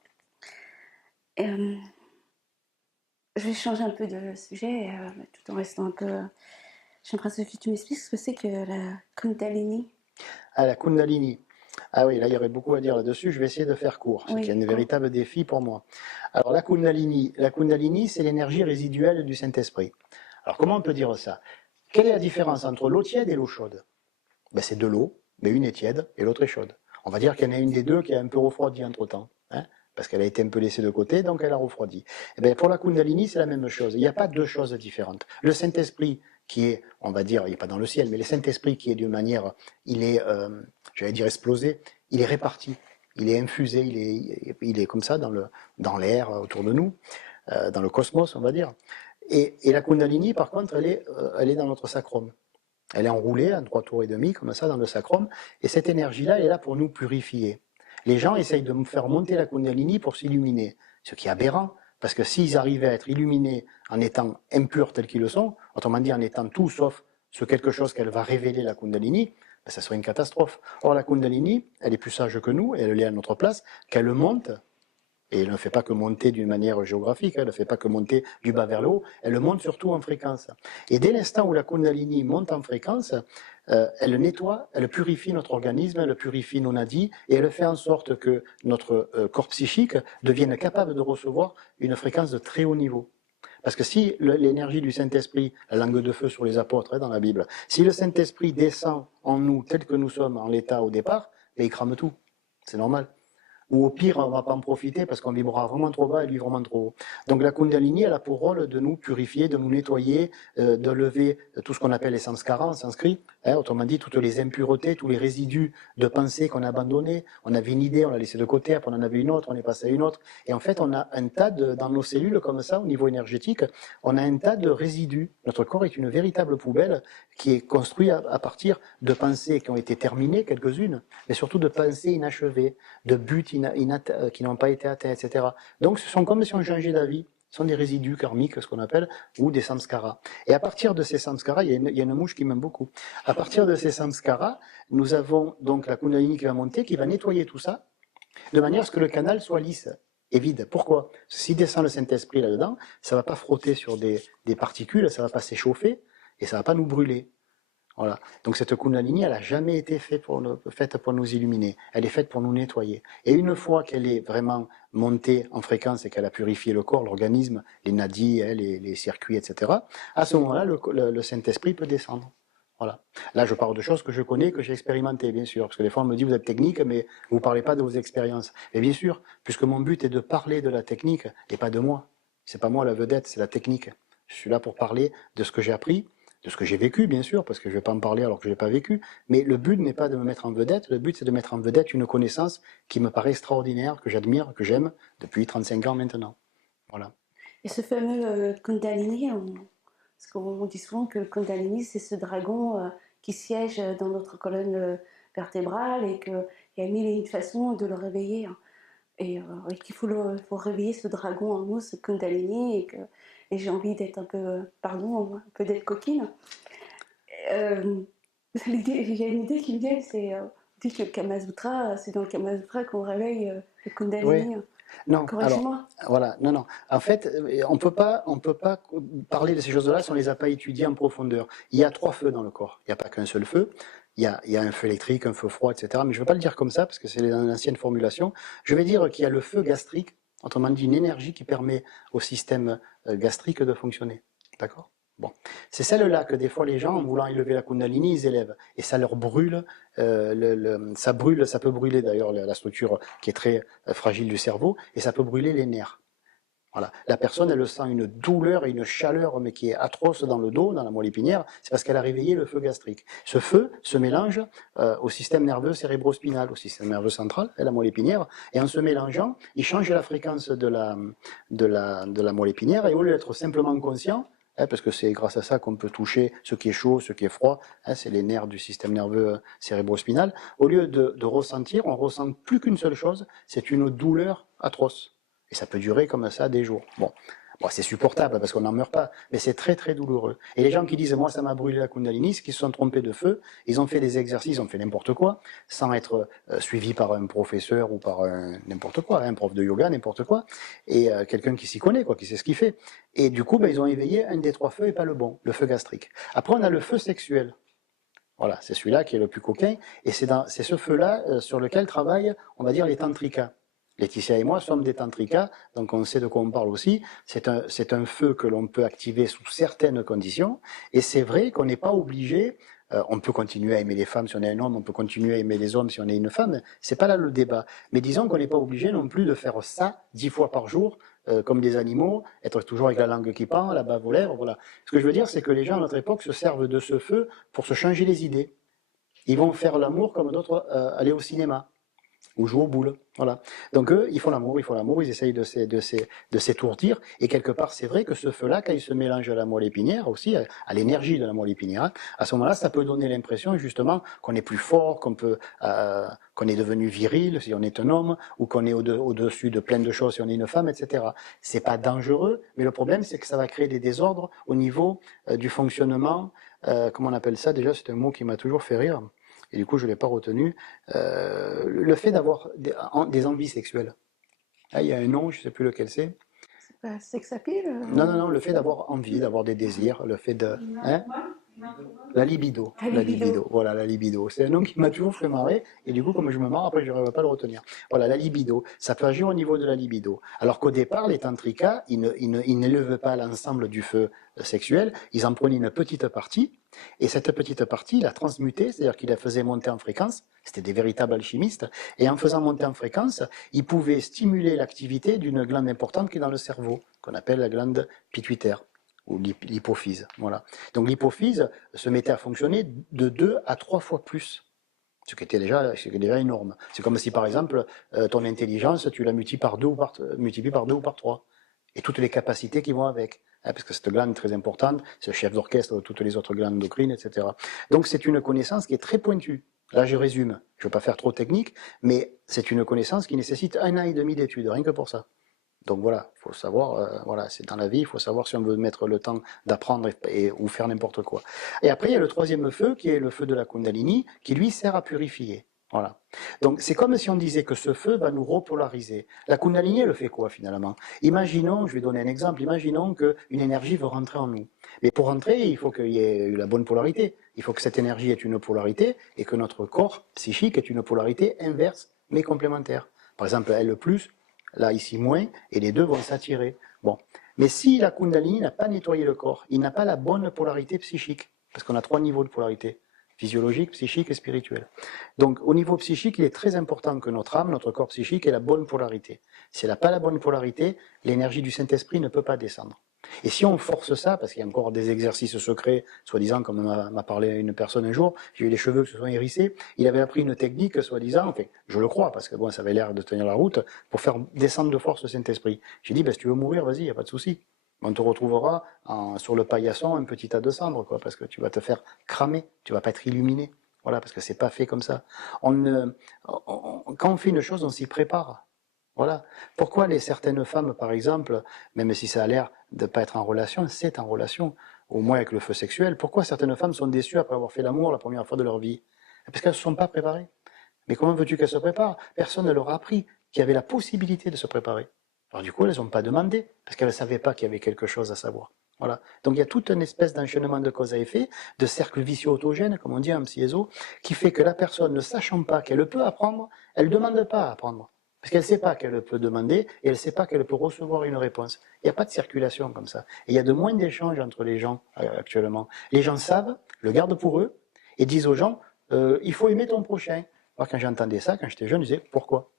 Je vais changer un peu de sujet, tout en restant un peu... J'aimerais que tu m'expliques ce que c'est que la Kundalini. Ah, la Kundalini. Ah oui, là, il y aurait beaucoup à dire là-dessus. Je vais essayer de faire court. Oui, C'est un véritable défi pour moi. Alors, la Kundalini, c'est l'énergie résiduelle du Saint-Esprit. Alors, comment on peut dire ça? Quelle est la différence entre l'eau tiède et l'eau chaude? Ben, c'est de l'eau, mais une est tiède et l'autre est chaude. On va dire qu'il y en a une des deux qui a un peu refroidi entre-temps, hein, parce qu'elle a été un peu laissée de côté, donc elle a refroidi. Et bien, pour la Kundalini, c'est la même chose. Il n'y a pas deux choses différentes. Le Saint-Esprit, qui est, on va dire, il n'est pas dans le ciel, mais le Saint-Esprit qui est d'une manière, il est, j'allais dire explosé, il est réparti, il est infusé, il est comme ça dans l'air autour de nous, dans le cosmos, on va dire. Et la Kundalini, par contre, elle est dans notre sacrum. Elle est enroulée en 3 tours et demi, comme ça, dans le sacrum. Et cette énergie-là, elle est là pour nous purifier. Les gens essayent de me faire monter la Kundalini pour s'illuminer, ce qui est aberrant. Parce que s'ils arrivaient à être illuminés en étant impurs tels qu'ils le sont, autrement dit en étant tout sauf ce quelque chose qu'elle va révéler la Kundalini, ben ça serait une catastrophe. Or la Kundalini, elle est plus sage que nous, et elle est à notre place, qu'elle monte, et elle ne fait pas que monter d'une manière géographique, elle ne fait pas que monter du bas vers le haut, elle monte surtout en fréquence. Et dès l'instant où la Kundalini monte en fréquence, elle nettoie, elle purifie notre organisme, elle purifie nos nadis, et elle fait en sorte que notre corps psychique devienne capable de recevoir une fréquence de très haut niveau. Parce que si l'énergie du Saint-Esprit, la langue de feu sur les apôtres dans la Bible, si le Saint-Esprit descend en nous tel que nous sommes en l'état au départ, ben, il crame tout. C'est normal. Ou au pire, on ne va pas en profiter parce qu'on vibrera vraiment trop bas et lui vraiment trop haut. Donc la Kundalini, elle a pour rôle de nous purifier, de nous nettoyer, de lever tout ce qu'on appelle les samskaras en sanskrit, hein, autrement dit toutes les impuretés, tous les résidus de pensée qu'on a abandonnés. On avait une idée, on l'a laissée de côté, après on en avait une autre, on est passé à une autre. Et en fait, on a un tas dans nos cellules comme ça, au niveau énergétique, on a un tas de résidus. Notre corps est une véritable poubelle qui est construit à partir de pensées qui ont été terminées, quelques-unes, mais surtout de pensées inachevées, de buts qui n'ont pas été atteints, etc. Donc ce sont comme si on changeait d'avis. Ce sont des résidus karmiques, ce qu'on appelle, ou des samskaras. Et à partir de ces samskaras, il y a une mouche qui m'aime beaucoup. À partir de ces samskaras, nous avons donc la Kundalini qui va monter, qui va nettoyer tout ça, de manière à ce que le canal soit lisse et vide. Pourquoi? Si descend le Saint-Esprit là-dedans, ça ne va pas frotter sur des particules, ça ne va pas s'échauffer, et ça ne va pas nous brûler. Voilà. Donc cette Kundalini, elle n'a jamais été faite pour nous illuminer. Elle est faite pour nous nettoyer. Et une fois qu'elle est vraiment montée en fréquence et qu'elle a purifié le corps, l'organisme, les nadis, les circuits, etc., à ce moment-là, le Saint-Esprit peut descendre. Voilà. Là, je parle de choses que je connais, que j'ai expérimentées, bien sûr. Parce que des fois, on me dit, vous êtes technique, mais vous ne parlez pas de vos expériences. Et bien sûr, puisque mon but est de parler de la technique et pas de moi. C'est pas moi la vedette, c'est la technique. Je suis là pour parler de ce que j'ai appris, de ce que j'ai vécu, bien sûr, parce que je ne vais pas en parler alors que je ne l'ai pas vécu. Mais le but n'est pas de me mettre en vedette, le but c'est de mettre en vedette une connaissance qui me paraît extraordinaire, que j'admire, que j'aime depuis 35 ans maintenant. Voilà. Et ce fameux Kundalini, parce qu'on dit souvent que le Kundalini, c'est ce dragon qui siège dans notre colonne vertébrale et qu'il y a mille et une façons de le réveiller. Hein. Et qu'il faut réveiller ce dragon en nous, ce Kundalini, et j'ai envie d'être un peu, pardon, un peu d'être coquine. Euh, il y a une idée qui me vient, c'est on dit que le Kamasutra, c'est dans le Kamasutra qu'on réveille le Oui. Kundalini. Non, alors, Corrige-moi. voilà, non, non. En fait, on peut pas parler de ces choses-là si on les a pas étudiées en profondeur. Il y a 3 feux dans le corps. Il n'y a pas qu'un seul feu. Il y a un feu électrique, un feu froid, etc. Mais je ne veux pas le dire comme ça parce que c'est l'ancienne formulation. Je vais dire qu'il y a le feu gastrique, autrement dit une énergie qui permet au système gastrique de fonctionner. D'accord? Bon, c'est celle-là que des fois les gens, en voulant élever la Kundalini, ils élèvent et ça leur brûle. Ça brûle, ça peut brûler d'ailleurs la structure qui est très fragile du cerveau et ça peut brûler les nerfs. Voilà. La personne, elle sent une douleur et une chaleur, mais qui est atroce dans le dos, dans la moelle épinière, c'est parce qu'elle a réveillé le feu gastrique. Ce feu se mélange au système nerveux cérébrospinal, au système nerveux central, et la moelle épinière, et en se mélangeant, il change la fréquence de la moelle épinière, et au lieu d'être simplement conscient, parce que c'est grâce à ça qu'on peut toucher ce qui est chaud, ce qui est froid, c'est les nerfs du système nerveux cérébrospinal, au lieu de ressentir, on ressent plus qu'une seule chose, c'est une douleur atroce. Et ça peut durer comme ça des jours. Bon, c'est supportable parce qu'on n'en meurt pas, mais c'est très très douloureux. Et les gens qui disent moi ça m'a brûlé la Kundalini, c'est qu'ils se sont trompés de feu, ils ont fait des exercices, ils ont fait n'importe quoi, sans être suivis par un professeur ou par n'importe quoi, un prof de yoga, n'importe quoi, et quelqu'un qui s'y connaît, quoi, qui sait ce qu'il fait. Et du coup, ils ont éveillé un des 3 feux et pas le bon, le feu gastrique. Après, on a le feu sexuel. Voilà, c'est celui-là qui est le plus coquin, et c'est ce feu-là sur lequel travaillent, on va dire, les tantrikas. Laetitia et moi sommes des tantrikas, donc on sait de quoi on parle aussi. C'est un feu que l'on peut activer sous certaines conditions, et c'est vrai qu'on n'est pas obligé. On peut continuer à aimer les femmes si on est un homme, on peut continuer à aimer les hommes si on est une femme. C'est pas là le débat. Mais disons qu'on n'est pas obligé non plus de faire ça 10 fois par jour, comme des animaux, être toujours avec la langue qui pend, la bave aux lèvres. Voilà. Ce que je veux dire, c'est que les gens à notre époque se servent de ce feu pour se changer les idées. Ils vont faire l'amour comme d'autres aller au cinéma ou jouer aux boules. Voilà. Donc eux, ils font l'amour, ils essayent de s'étourdir. Et quelque part, c'est vrai que ce feu-là, quand il se mélange à la moelle épinière aussi, à l'énergie de la moelle épinière, à ce moment-là, ça peut donner l'impression justement qu'on est plus fort, qu'on est devenu viril si on est un homme, ou qu'on est au-dessus de plein de choses si on est une femme, etc. C'est pas dangereux, mais le problème, c'est que ça va créer des désordres au niveau du fonctionnement. Comment on appelle ça déjà? C'est un mot qui m'a toujours fait rire et du coup je ne l'ai pas retenu, le fait d'avoir des envies sexuelles. Là, il y a un nom, je ne sais plus lequel c'est. C'est pas sex appeal Non, non, non, le fait d'avoir envie, d'avoir des désirs, le fait de... Hein, la libido. La libido. Voilà, la libido. C'est un nom qui m'a toujours fait marrer. Et du coup, comme je me marre, après, je n'arrive pas à le retenir. Voilà, la libido. Ça peut agir au niveau de la libido. Alors qu'au départ, les tantrikas, ils n'élèvent pas l'ensemble du feu sexuel. Ils en prenaient une petite partie. Et cette petite partie, il la transmutait, c'est-à-dire qu'il la faisait monter en fréquence. C'était des véritables alchimistes. Et en faisant monter en fréquence, ils pouvaient stimuler l'activité d'une glande importante qui est dans le cerveau, qu'on appelle la glande pituitaire ou l'hypophyse. Voilà. Donc l'hypophyse se mettait à fonctionner de 2 à 3 fois plus, ce qui est déjà énorme. C'est comme si par exemple ton intelligence, tu la multiplies par 2 ou par 3. Et toutes les capacités qui vont avec. Parce que cette glande est très importante, c'est le chef d'orchestre de toutes les autres glandes endocrines, etc. Donc c'est une connaissance qui est très pointue. Là je résume, je ne veux pas faire trop technique, mais c'est une connaissance qui nécessite 1 an et demi d'études, rien que pour ça. Donc voilà, il faut savoir, voilà, c'est dans la vie, il faut savoir si on veut mettre le temps d'apprendre ou faire n'importe quoi. Et après, il y a le troisième feu, qui est le feu de la Kundalini, qui lui sert à purifier. Voilà. Donc c'est comme si on disait que ce feu va nous repolariser. La Kundalini, elle fait quoi finalement? Imaginons, je vais donner un exemple, imaginons qu'une énergie veut rentrer en nous. Mais pour rentrer, il faut qu'il y ait la bonne polarité. Il faut que cette énergie ait une polarité et que notre corps psychique ait une polarité inverse, mais complémentaire. Par exemple, elle le plus, là ici moins, et les deux vont s'attirer. Bon. Mais si la Kundalini n'a pas nettoyé le corps, il n'a pas la bonne polarité psychique. Parce qu'on a 3 niveaux de polarité, physiologique, psychique et spirituel. Donc au niveau psychique, il est très important que notre âme, notre corps psychique ait la bonne polarité. Si elle n'a pas la bonne polarité, l'énergie du Saint-Esprit ne peut pas descendre. Et si on force ça, parce qu'il y a encore des exercices secrets, soi-disant, comme m'a parlé une personne un jour, j'ai eu les cheveux qui se sont hérissés, il avait appris une technique, soi-disant, enfin, je le crois, parce que bon, ça avait l'air de tenir la route, pour faire descendre de force le Saint-Esprit. J'ai dit, ben, si tu veux mourir, vas-y, il n'y a pas de souci. On te retrouvera sur le paillasson un petit tas de cendres, quoi, parce que tu vas te faire cramer, tu vas pas être illuminé. Voilà, parce que c'est pas fait comme ça. Quand on fait une chose, on s'y prépare. Voilà. Pourquoi certaines femmes, par exemple, même si ça a l'air de ne pas être en relation, c'est en relation, au moins avec le feu sexuel, pourquoi certaines femmes sont déçues après avoir fait l'amour la première fois de leur vie? Parce qu'elles ne se sont pas préparées. Mais comment veux-tu qu'elles se préparent? Personne ne leur a appris qu'il y avait la possibilité de se préparer. Alors du coup, elles n'ont pas demandé, parce qu'elles ne savaient pas qu'il y avait quelque chose à savoir. Voilà. Donc il y a toute une espèce d'enchaînement de cause à effet, de cercle vicieux autogène, comme on dit en psyéso, qui fait que la personne, ne sachant pas qu'elle peut apprendre, elle ne demande pas à apprendre. Parce qu'elle ne sait pas qu'elle peut demander et elle ne sait pas qu'elle peut recevoir une réponse. Il n'y a pas de circulation comme ça. Et il y a de moins d'échanges entre les gens actuellement. Les gens savent, le gardent pour eux, et disent aux gens, il faut aimer ton prochain. Moi, quand j'entendais ça, quand j'étais jeune, je disais, pourquoi?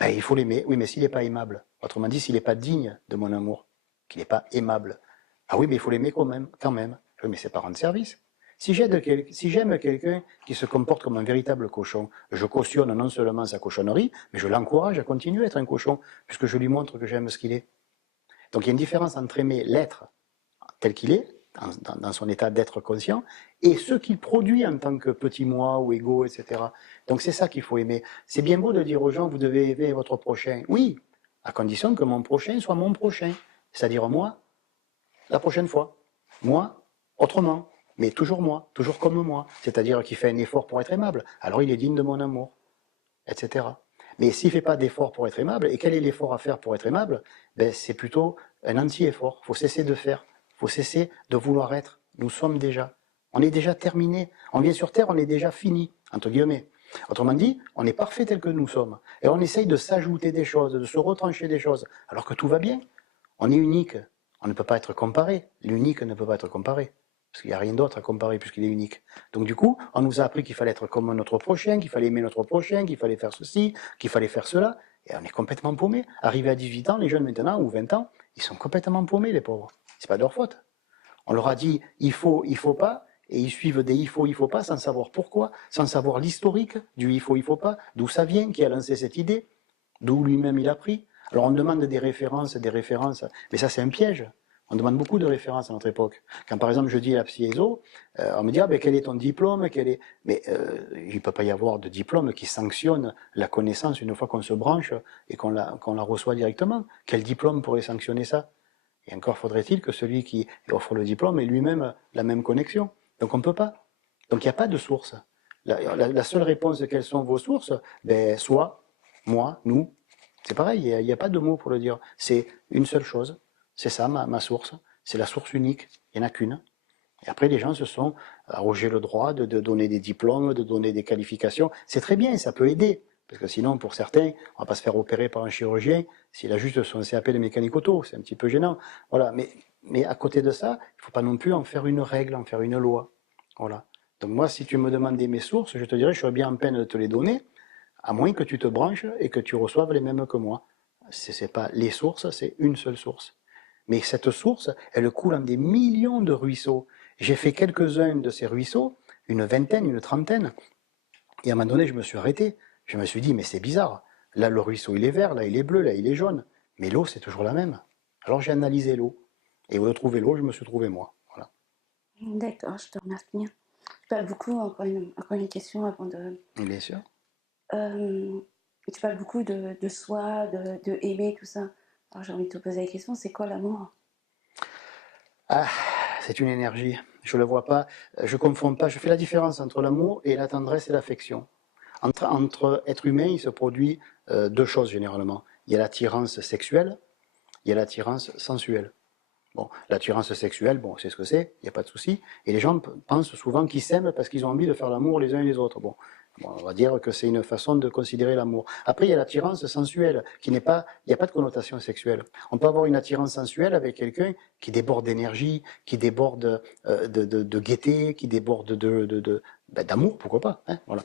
Ben, il faut l'aimer. Oui, mais s'il n'est pas aimable. Autrement dit, s'il n'est pas digne de mon amour, qu'il n'est pas aimable. Ah oui, mais il faut l'aimer quand même. Quand même. Oui, mais c'est pas rendre service. Si j'aime quelqu'un qui se comporte comme un véritable cochon, je cautionne non seulement sa cochonnerie, mais je l'encourage à continuer à être un cochon, puisque je lui montre que j'aime ce qu'il est. Donc il y a une différence entre aimer l'être tel qu'il est, dans son état d'être conscient, et ce qu'il produit en tant que petit moi ou ego, etc. Donc c'est ça qu'il faut aimer. C'est bien beau de dire aux gens, vous devez aimer votre prochain. Oui, à condition que mon prochain soit mon prochain. C'est-à-dire moi, la prochaine fois. Moi, autrement. Mais toujours moi, toujours comme moi. C'est-à-dire qu'il fait un effort pour être aimable. Alors il est digne de mon amour, etc. Mais s'il ne fait pas d'effort pour être aimable, et quel est l'effort à faire pour être aimable? Ben, c'est plutôt un anti-effort. Il faut cesser de faire. Il faut cesser de vouloir être. Nous sommes déjà. On est déjà terminé. On vient sur Terre, on est déjà fini, entre guillemets. Autrement dit, on est parfait tel que nous sommes. Et on essaye de s'ajouter des choses, de se retrancher des choses, alors que tout va bien. On est unique. On ne peut pas être comparé. L'unique ne peut pas être comparé. Parce qu'il n'y a rien d'autre à comparer puisqu'il est unique. Donc du coup, on nous a appris qu'il fallait être comme notre prochain, qu'il fallait aimer notre prochain, qu'il fallait faire ceci, qu'il fallait faire cela. Et on est complètement paumé. Arrivé à 18 ans, les jeunes maintenant, ou 20 ans, ils sont complètement paumés, les pauvres. C'est pas de leur faute. On leur a dit, il faut pas, et ils suivent des il faut pas, sans savoir pourquoi, sans savoir l'historique du il faut pas, d'où ça vient, qui a lancé cette idée, d'où lui-même il a pris. Alors on demande des références, mais ça c'est un piège. On demande beaucoup de références à notre époque. Quand par exemple je dis à la psyéso, on me dit, ah, ben, quel est ton diplôme, mais il ne peut pas y avoir de diplôme qui sanctionne la connaissance une fois qu'on se branche et qu'on la reçoit directement. Quel diplôme pourrait sanctionner ça? Et encore faudrait-il que celui qui offre le diplôme ait lui-même la même connexion. Donc on ne peut pas. Donc il n'y a pas de source. La seule réponse, quelles sont vos sources? Ben, soi, moi, nous. C'est pareil, il n'y a pas de mots pour le dire. C'est une seule chose. C'est ça, ma source. C'est la source unique. Il n'y en a qu'une. Et après, les gens se sont arrogés le droit de donner des diplômes, de donner des qualifications. C'est très bien, ça peut aider. Parce que sinon, pour certains, on va pas se faire opérer par un chirurgien s'il a juste son CAP de mécanique auto. C'est un petit peu gênant. Voilà. Mais à côté de ça, il ne faut pas non plus en faire une règle, en faire une loi. Voilà. Donc moi, si tu me demandais mes sources, je te dirais, je serais bien en peine de te les donner, à moins que tu te branches et que tu reçoives les mêmes que moi. C'est pas les sources, c'est une seule source. Mais cette source, elle coule en des millions de ruisseaux. J'ai fait quelques-uns de ces ruisseaux, une vingtaine, une trentaine, et à un moment donné, je me suis arrêté. Je me suis dit, mais c'est bizarre. Là, le ruisseau, il est vert, là, il est bleu, là, il est jaune. Mais l'eau, c'est toujours la même. Alors j'ai analysé l'eau. Et au lieu de trouver l'eau, je me suis trouvé moi. Voilà. D'accord, je te remercie bien. Tu parles beaucoup, encore une question avant de... Bien sûr. Tu parles beaucoup de soi, de aimer, tout ça. Alors j'ai envie de te poser la question, c'est quoi l'amour? Ah, c'est une énergie. Je ne le vois pas. Je ne confonds pas. Je fais la différence entre l'amour et la tendresse et l'affection. Entre êtres humains, il se produit deux choses généralement. Il y a l'attirance sexuelle, il y a l'attirance sensuelle. Bon, l'attirance sexuelle, bon, c'est ce que c'est, il n'y a pas de souci. Et les gens pensent souvent qu'ils s'aiment parce qu'ils ont envie de faire l'amour les uns et les autres. Bon, Bon, on va dire que c'est une façon de considérer l'amour. Après, il y a l'attirance sensuelle, qui n'est pas, il n'y a pas de connotation sexuelle. On peut avoir une attirance sensuelle avec quelqu'un qui déborde d'énergie, qui déborde de gaieté, qui déborde d'amour, pourquoi pas, hein, voilà.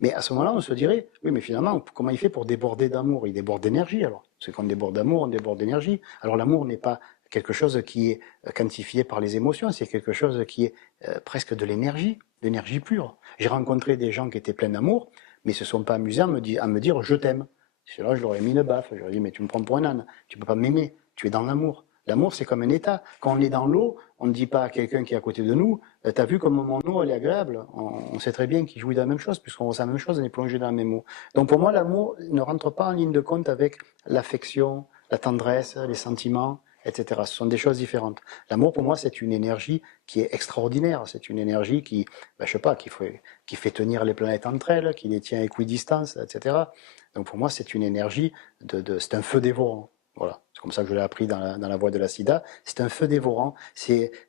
Mais à ce moment-là, on se dirait, oui, mais finalement, comment il fait pour déborder d'amour? Il déborde d'énergie, alors. C'est qu'on déborde d'amour, on déborde d'énergie. Alors l'amour n'est pas quelque chose qui est quantifié par les émotions, c'est quelque chose qui est presque de l'énergie pure. J'ai rencontré des gens qui étaient pleins d'amour, mais ils ne se sont pas amusés à me dire je t'aime. C'est là je leur ai mis une baffe. Je leur ai dit mais tu me prends pour un âne, tu ne peux pas m'aimer, tu es dans l'amour. L'amour, c'est comme un état. Quand on est dans l'eau, on ne dit pas à quelqu'un qui est à côté de nous, t'as vu comme mon eau, elle est agréable. On sait très bien qu'il jouit de la même chose, puisqu'on ressent la même chose, on est plongé dans la même eau. Donc pour moi, l'amour ne rentre pas en ligne de compte avec l'affection, la tendresse, les sentiments, etc. Ce sont des choses différentes. L'amour, pour moi, c'est une énergie qui est extraordinaire. C'est une énergie qui, ben, je sais pas, qui fait tenir les planètes entre elles, qui les tient à équidistance, etc. Donc pour moi, c'est une énergie c'est un feu dévorant. Voilà, c'est comme ça que je l'ai appris dans la voie de la sida. C'est un feu dévorant.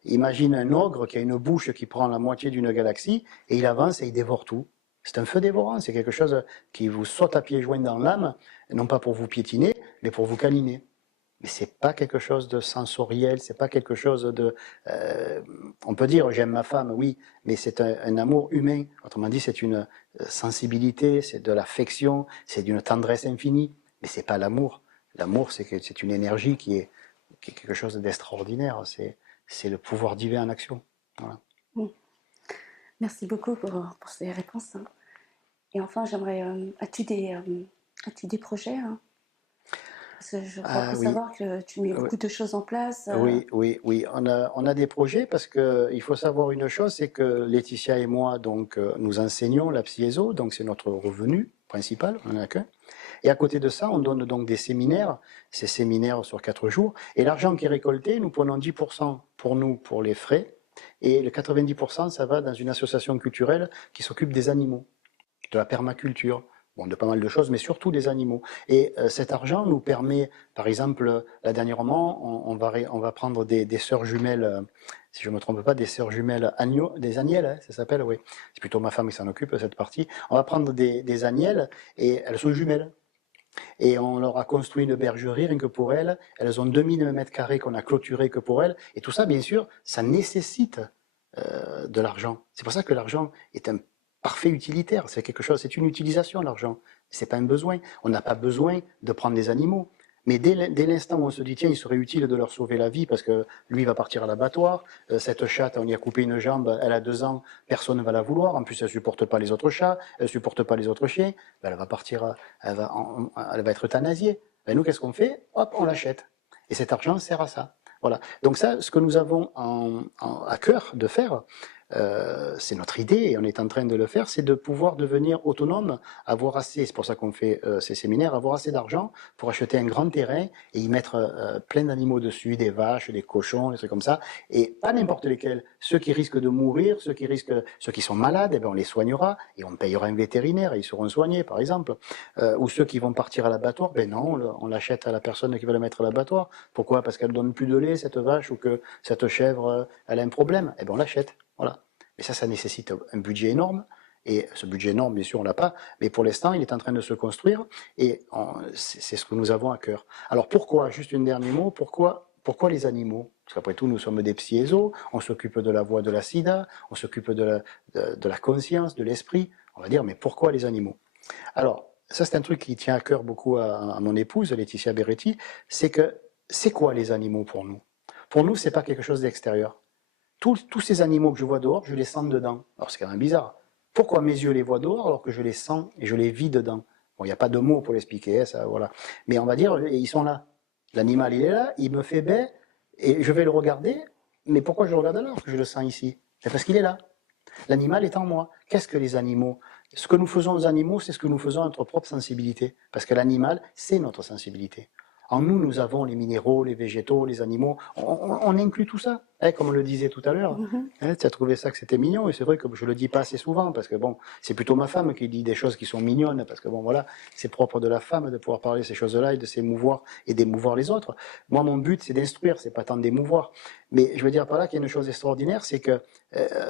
Imagine un ogre qui a une bouche qui prend la moitié d'une galaxie et il avance et il dévore tout. C'est un feu dévorant. C'est quelque chose qui vous saute à pieds joints dans l'âme, non pas pour vous piétiner, mais pour vous câliner. Mais c'est pas quelque chose de sensoriel, c'est pas quelque chose de. On peut dire j'aime ma femme, oui, mais c'est un amour humain. Autrement dit, c'est une sensibilité, c'est de l'affection, c'est d'une tendresse infinie. Mais c'est pas l'amour. L'amour, c'est une énergie qui est quelque chose d'extraordinaire. C'est le pouvoir divin en action. Voilà. Merci beaucoup pour ces réponses. Et enfin, j'aimerais. As-tu des projets, hein? Parce que je crois Ah oui, savoir que tu mets beaucoup de choses en place. oui. On a des projets parce que il faut savoir une chose, c'est que Laetitia et moi, donc, nous enseignons la psyéso, donc c'est notre revenu principal, on en a qu'un. Et à côté de ça, on donne donc des séminaires, ces séminaires sur 4 jours. Et l'argent qui est récolté, nous prenons 10% pour nous, pour les frais. Et le 90%, ça va dans une association culturelle qui s'occupe des animaux, de la permaculture, bon, de pas mal de choses, mais surtout des animaux. Et cet argent nous permet, par exemple, là dernièrement, on va prendre des sœurs jumelles, si je ne me trompe pas, des sœurs jumelles des agnelles, hein, ça s'appelle, oui. C'est plutôt ma femme qui s'en occupe, cette partie. On va prendre des agnelles et elles sont jumelles. Et on leur a construit une bergerie rien que pour elles. Elles ont 2000 mètres carrés qu'on a clôturé que pour elles. Et tout ça, bien sûr, ça nécessite de l'argent. C'est pour ça que l'argent est un parfait utilitaire. C'est quelque chose, c'est une utilisation, l'argent. C'est pas un besoin. On n'a pas besoin de prendre des animaux. Mais dès l'instant où on se dit, tiens, il serait utile de leur sauver la vie parce que lui va partir à l'abattoir, cette chatte, on y a coupé une jambe, elle a 2 ans, personne ne va la vouloir. En plus, elle supporte pas les autres chats, elle supporte pas les autres chiens. Ben, elle va partir, elle va être euthanasiée. Ben, nous, qu'est-ce qu'on fait? Hop, on l'achète. Et cet argent sert à ça. Voilà. Donc ça, ce que nous avons à cœur de faire, c'est notre idée et on est en train de le faire, c'est de pouvoir devenir autonome, avoir assez, c'est pour ça qu'on fait ces séminaires, avoir assez d'argent pour acheter un grand terrain et y mettre plein d'animaux dessus, des vaches, des cochons, des trucs comme ça, et pas n'importe lesquels. Ceux qui risquent de mourir, ceux qui sont malades, eh bien on les soignera et on payera un vétérinaire et ils seront soignés, par exemple. Ou ceux qui vont partir à l'abattoir, ben non, on l'achète à la personne qui va le mettre à l'abattoir. Pourquoi? Parce qu'elle donne plus de lait, cette vache, ou que cette chèvre, elle a un problème. Eh bien on l'achète. Voilà. Mais ça nécessite un budget énorme. Et ce budget énorme, bien sûr, on l'a pas. Mais pour l'instant, il est en train de se construire. Et c'est ce que nous avons à cœur. Alors pourquoi, juste un dernier mot, pourquoi les animaux? Parce qu'après tout, nous sommes des psyésos, on s'occupe de la voie de la sida, on s'occupe de la conscience, de l'esprit. On va dire, mais pourquoi les animaux? Alors, ça c'est un truc qui tient à cœur beaucoup à mon épouse, Laetitia Beretti, c'est que c'est quoi les animaux pour nous? Pour nous, c'est pas quelque chose d'extérieur. Tous ces animaux que je vois dehors, je les sens dedans. Alors c'est quand même bizarre. Pourquoi mes yeux les voient dehors alors que je les sens et je les vis dedans? Bon, il n'y a pas de mots pour l'expliquer, hein, ça, voilà. Mais on va dire, ils sont là. L'animal, il est là, il me fait baie, et je vais le regarder, mais pourquoi je le regarde alors que je le sens ici? C'est parce qu'il est là. L'animal est en moi. Qu'est-ce que les animaux? Ce que nous faisons aux animaux, c'est ce que nous faisons à notre propre sensibilité. Parce que l'animal, c'est notre sensibilité. En nous, nous avons les minéraux, les végétaux, les animaux. On inclut tout ça, hein, comme on le disait tout à l'heure. Hein, tu as trouvé ça que c'était mignon, et c'est vrai que je le dis pas assez souvent, parce que bon, c'est plutôt ma femme qui dit des choses qui sont mignonnes, parce que bon, voilà, c'est propre de la femme de pouvoir parler ces choses-là et de s'émouvoir et d'émouvoir les autres. Moi, mon but, c'est d'instruire, c'est pas tant d'émouvoir. Mais je veux dire par là qu'il y a une chose extraordinaire, c'est que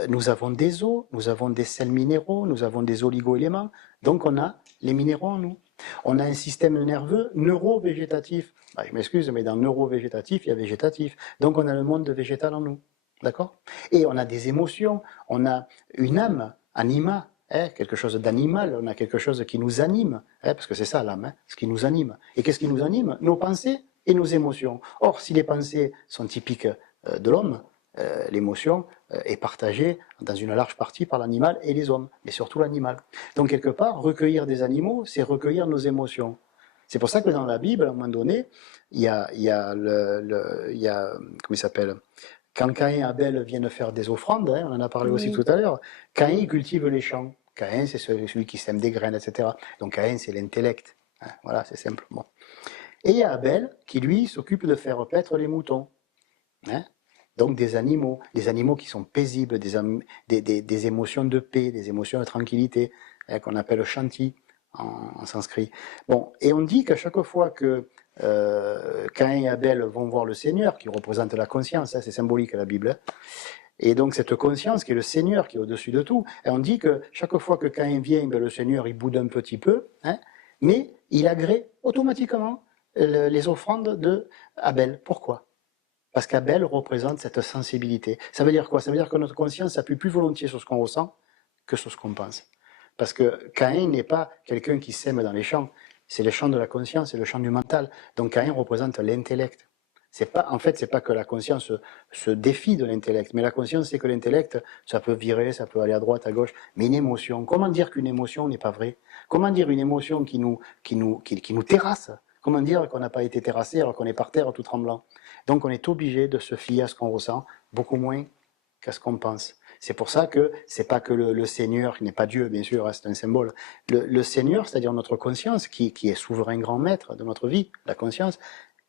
nous avons des eaux, nous avons des sels minéraux, nous avons des oligo-éléments, donc on a les minéraux en nous. On a un système nerveux neuro-végétatif. Bah, je m'excuse, mais dans neuro-végétatif, il y a végétatif. Donc on a le monde végétal en nous. D'accord? Et on a des émotions, on a une âme, anima, hein, quelque chose d'animal, on a quelque chose qui nous anime, hein, parce que c'est ça l'âme, hein, ce qui nous anime. Et qu'est-ce qui nous anime? Nos pensées et nos émotions. Or, si les pensées sont typiques de l'homme, l'émotion est partagée dans une large partie par l'animal et les hommes, mais surtout l'animal. Donc quelque part, recueillir des animaux, c'est recueillir nos émotions. C'est pour ça que dans la Bible, à un moment donné, il y a comment il s'appelle, quand Caïn et Abel viennent faire des offrandes, hein, on en a parlé aussi tout à l'heure, Caïn cultive les champs. Caïn, c'est celui qui sème des graines, etc. Donc Caïn, c'est l'intellect. Hein, voilà, c'est simple. Bon. Et il y a Abel qui, lui, s'occupe de faire paître les moutons. Hein. Donc des animaux qui sont paisibles, des émotions de paix, des émotions de tranquillité, hein, qu'on appelle shanti en sanskrit. Bon, et on dit qu'à chaque fois que Caïn et Abel vont voir le Seigneur, qui représente la conscience, hein, c'est symbolique à la Bible, hein, et donc cette conscience qui est le Seigneur, qui est au-dessus de tout, et on dit que chaque fois que Caïn vient, ben, le Seigneur il boude un petit peu, hein, mais il agrée automatiquement les offrandes de Abel. Pourquoi? Parce qu'Abel représente cette sensibilité. Ça veut dire quoi? Ça veut dire que notre conscience s'appuie plus volontiers sur ce qu'on ressent que sur ce qu'on pense. Parce que Caïn n'est pas quelqu'un qui sème dans les champs. C'est le champ de la conscience, c'est le champ du mental. Donc Caïn représente l'intellect. En fait, c'est pas que la conscience se défie de l'intellect, mais la conscience, c'est que l'intellect, ça peut virer, ça peut aller à droite, à gauche, mais une émotion. Comment dire qu'une émotion n'est pas vraie? Comment dire une émotion qui nous terrasse? Comment dire qu'on n'a pas été terrassé alors qu'on est par terre tout tremblant? Donc on est obligé de se fier à ce qu'on ressent, beaucoup moins qu'à ce qu'on pense. C'est pour ça que c'est pas que le Seigneur, qui n'est pas Dieu bien sûr, c'est un symbole. Le Seigneur, c'est-à-dire notre conscience, qui est souverain grand maître de notre vie, la conscience,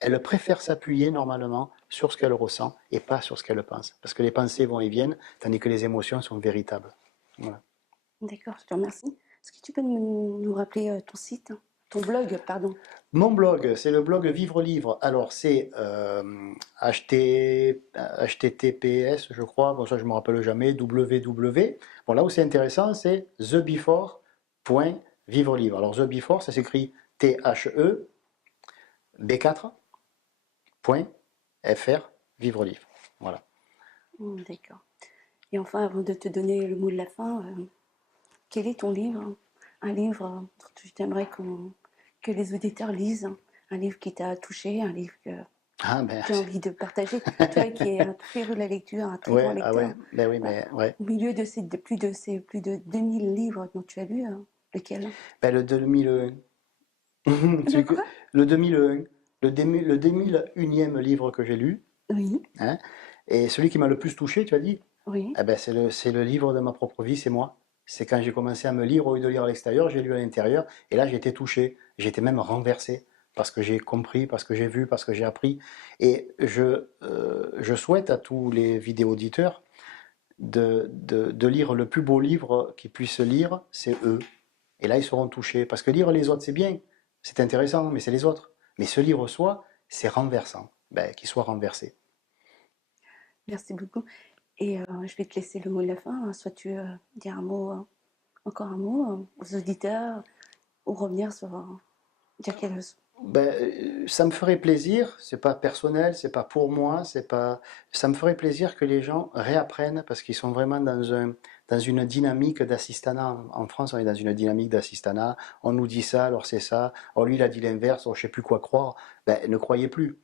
elle préfère s'appuyer normalement sur ce qu'elle ressent et pas sur ce qu'elle pense. Parce que les pensées vont et viennent, tandis que les émotions sont véritables. Voilà. D'accord, je te remercie. Est-ce que tu peux nous rappeler ton site, ton blog, pardon? Mon blog, c'est le blog Vivre Livre. Alors c'est HTTPS, je crois, bon ça je ne me rappelle jamais, www. Bon là où c'est intéressant, c'est thebefore.vivrelivre. Alors The Before, ça s'écrit THE B4.fr Vivre Livre. Voilà. D'accord. Et enfin, avant de te donner le mot de la fin, quel est ton livre? Un livre dont tu aimerais que les auditeurs lisent? Un livre qui t'a touché, un livre que tu as envie de partager? Toi qui es un féru de la lecture, un très grand lecteur. Ouais, ben oui, mais ouais. Au milieu de plus de 2000 livres dont tu as lu, lequel? Ben, le 2001. De quoi? Le 2001. Le 2001e livre que j'ai lu. Oui. Hein, et celui qui m'a le plus touché, tu as dit? Oui. Eh ben, c'est le livre de ma propre vie, c'est moi. C'est quand j'ai commencé à me lire, au lieu de lire à l'extérieur, j'ai lu à l'intérieur, et là j'ai été touché, j'ai été même renversé, parce que j'ai compris, parce que j'ai vu, parce que j'ai appris. Et je souhaite à tous les vidéo-auditeurs de lire le plus beau livre qu'ils puissent lire, c'est eux. Et là ils seront touchés, parce que lire les autres c'est bien, c'est intéressant, mais c'est les autres. Mais se lire soi, c'est renversant, ben, qu'ils soient renversés. Merci beaucoup. Et je vais te laisser le mot de la fin. Souhaites-tu dire un mot, encore un mot aux auditeurs, ou revenir sur dire quelque chose? Ben, ça me ferait plaisir, c'est pas personnel, c'est pas pour moi, ça me ferait plaisir que les gens réapprennent parce qu'ils sont vraiment dans une dynamique d'assistanat. En France, on est dans une dynamique d'assistanat. On nous dit ça, alors c'est ça. Oh, lui, il a dit l'inverse, oh, je sais plus quoi croire. Ben, ne croyez plus.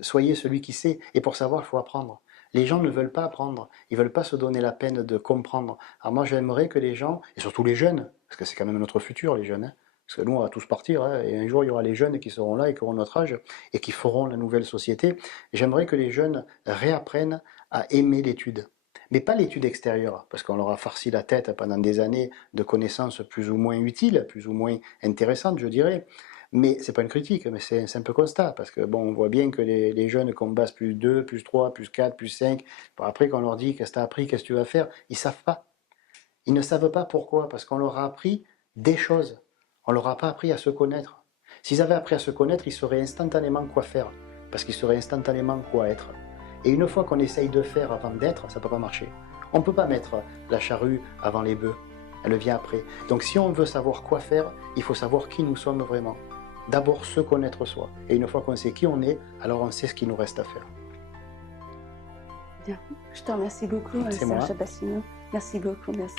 Soyez celui qui sait. Et pour savoir, il faut apprendre. Les gens ne veulent pas apprendre. Ils veulent pas se donner la peine de comprendre. Alors moi, j'aimerais que les gens, et surtout les jeunes, parce que c'est quand même notre futur, les jeunes, hein, parce que nous, on va tous partir, hein, et un jour, il y aura les jeunes qui seront là et qui auront notre âge, et qui feront la nouvelle société. J'aimerais que les jeunes réapprennent à aimer l'étude. Mais pas l'étude extérieure, parce qu'on leur a farci la tête pendant des années de connaissances plus ou moins utiles, plus ou moins intéressantes, je dirais, Mais c'est pas une critique, mais c'est un peu constat, parce que bon, on voit bien que les jeunes qu'on base plus 2, plus 3, plus 4, plus 5, bon, après qu'on leur dit qu'est-ce que tu as appris, qu'est-ce que tu vas faire, ils savent pas. Ils ne savent pas pourquoi, parce qu'on leur a appris des choses. On leur a pas appris à se connaître. S'ils avaient appris à se connaître, ils sauraient instantanément quoi faire, parce qu'ils sauraient instantanément quoi être. Et une fois qu'on essaye de faire avant d'être, ça ne peut pas marcher. On ne peut pas mettre la charrue avant les bœufs, elle vient après. Donc si on veut savoir quoi faire, il faut savoir qui nous sommes vraiment. D'abord se connaître soi. Et une fois qu'on sait qui on est, alors on sait ce qu'il nous reste à faire. Bien. Je te remercie beaucoup, C'est moi. Serge Bassino. Merci beaucoup, merci.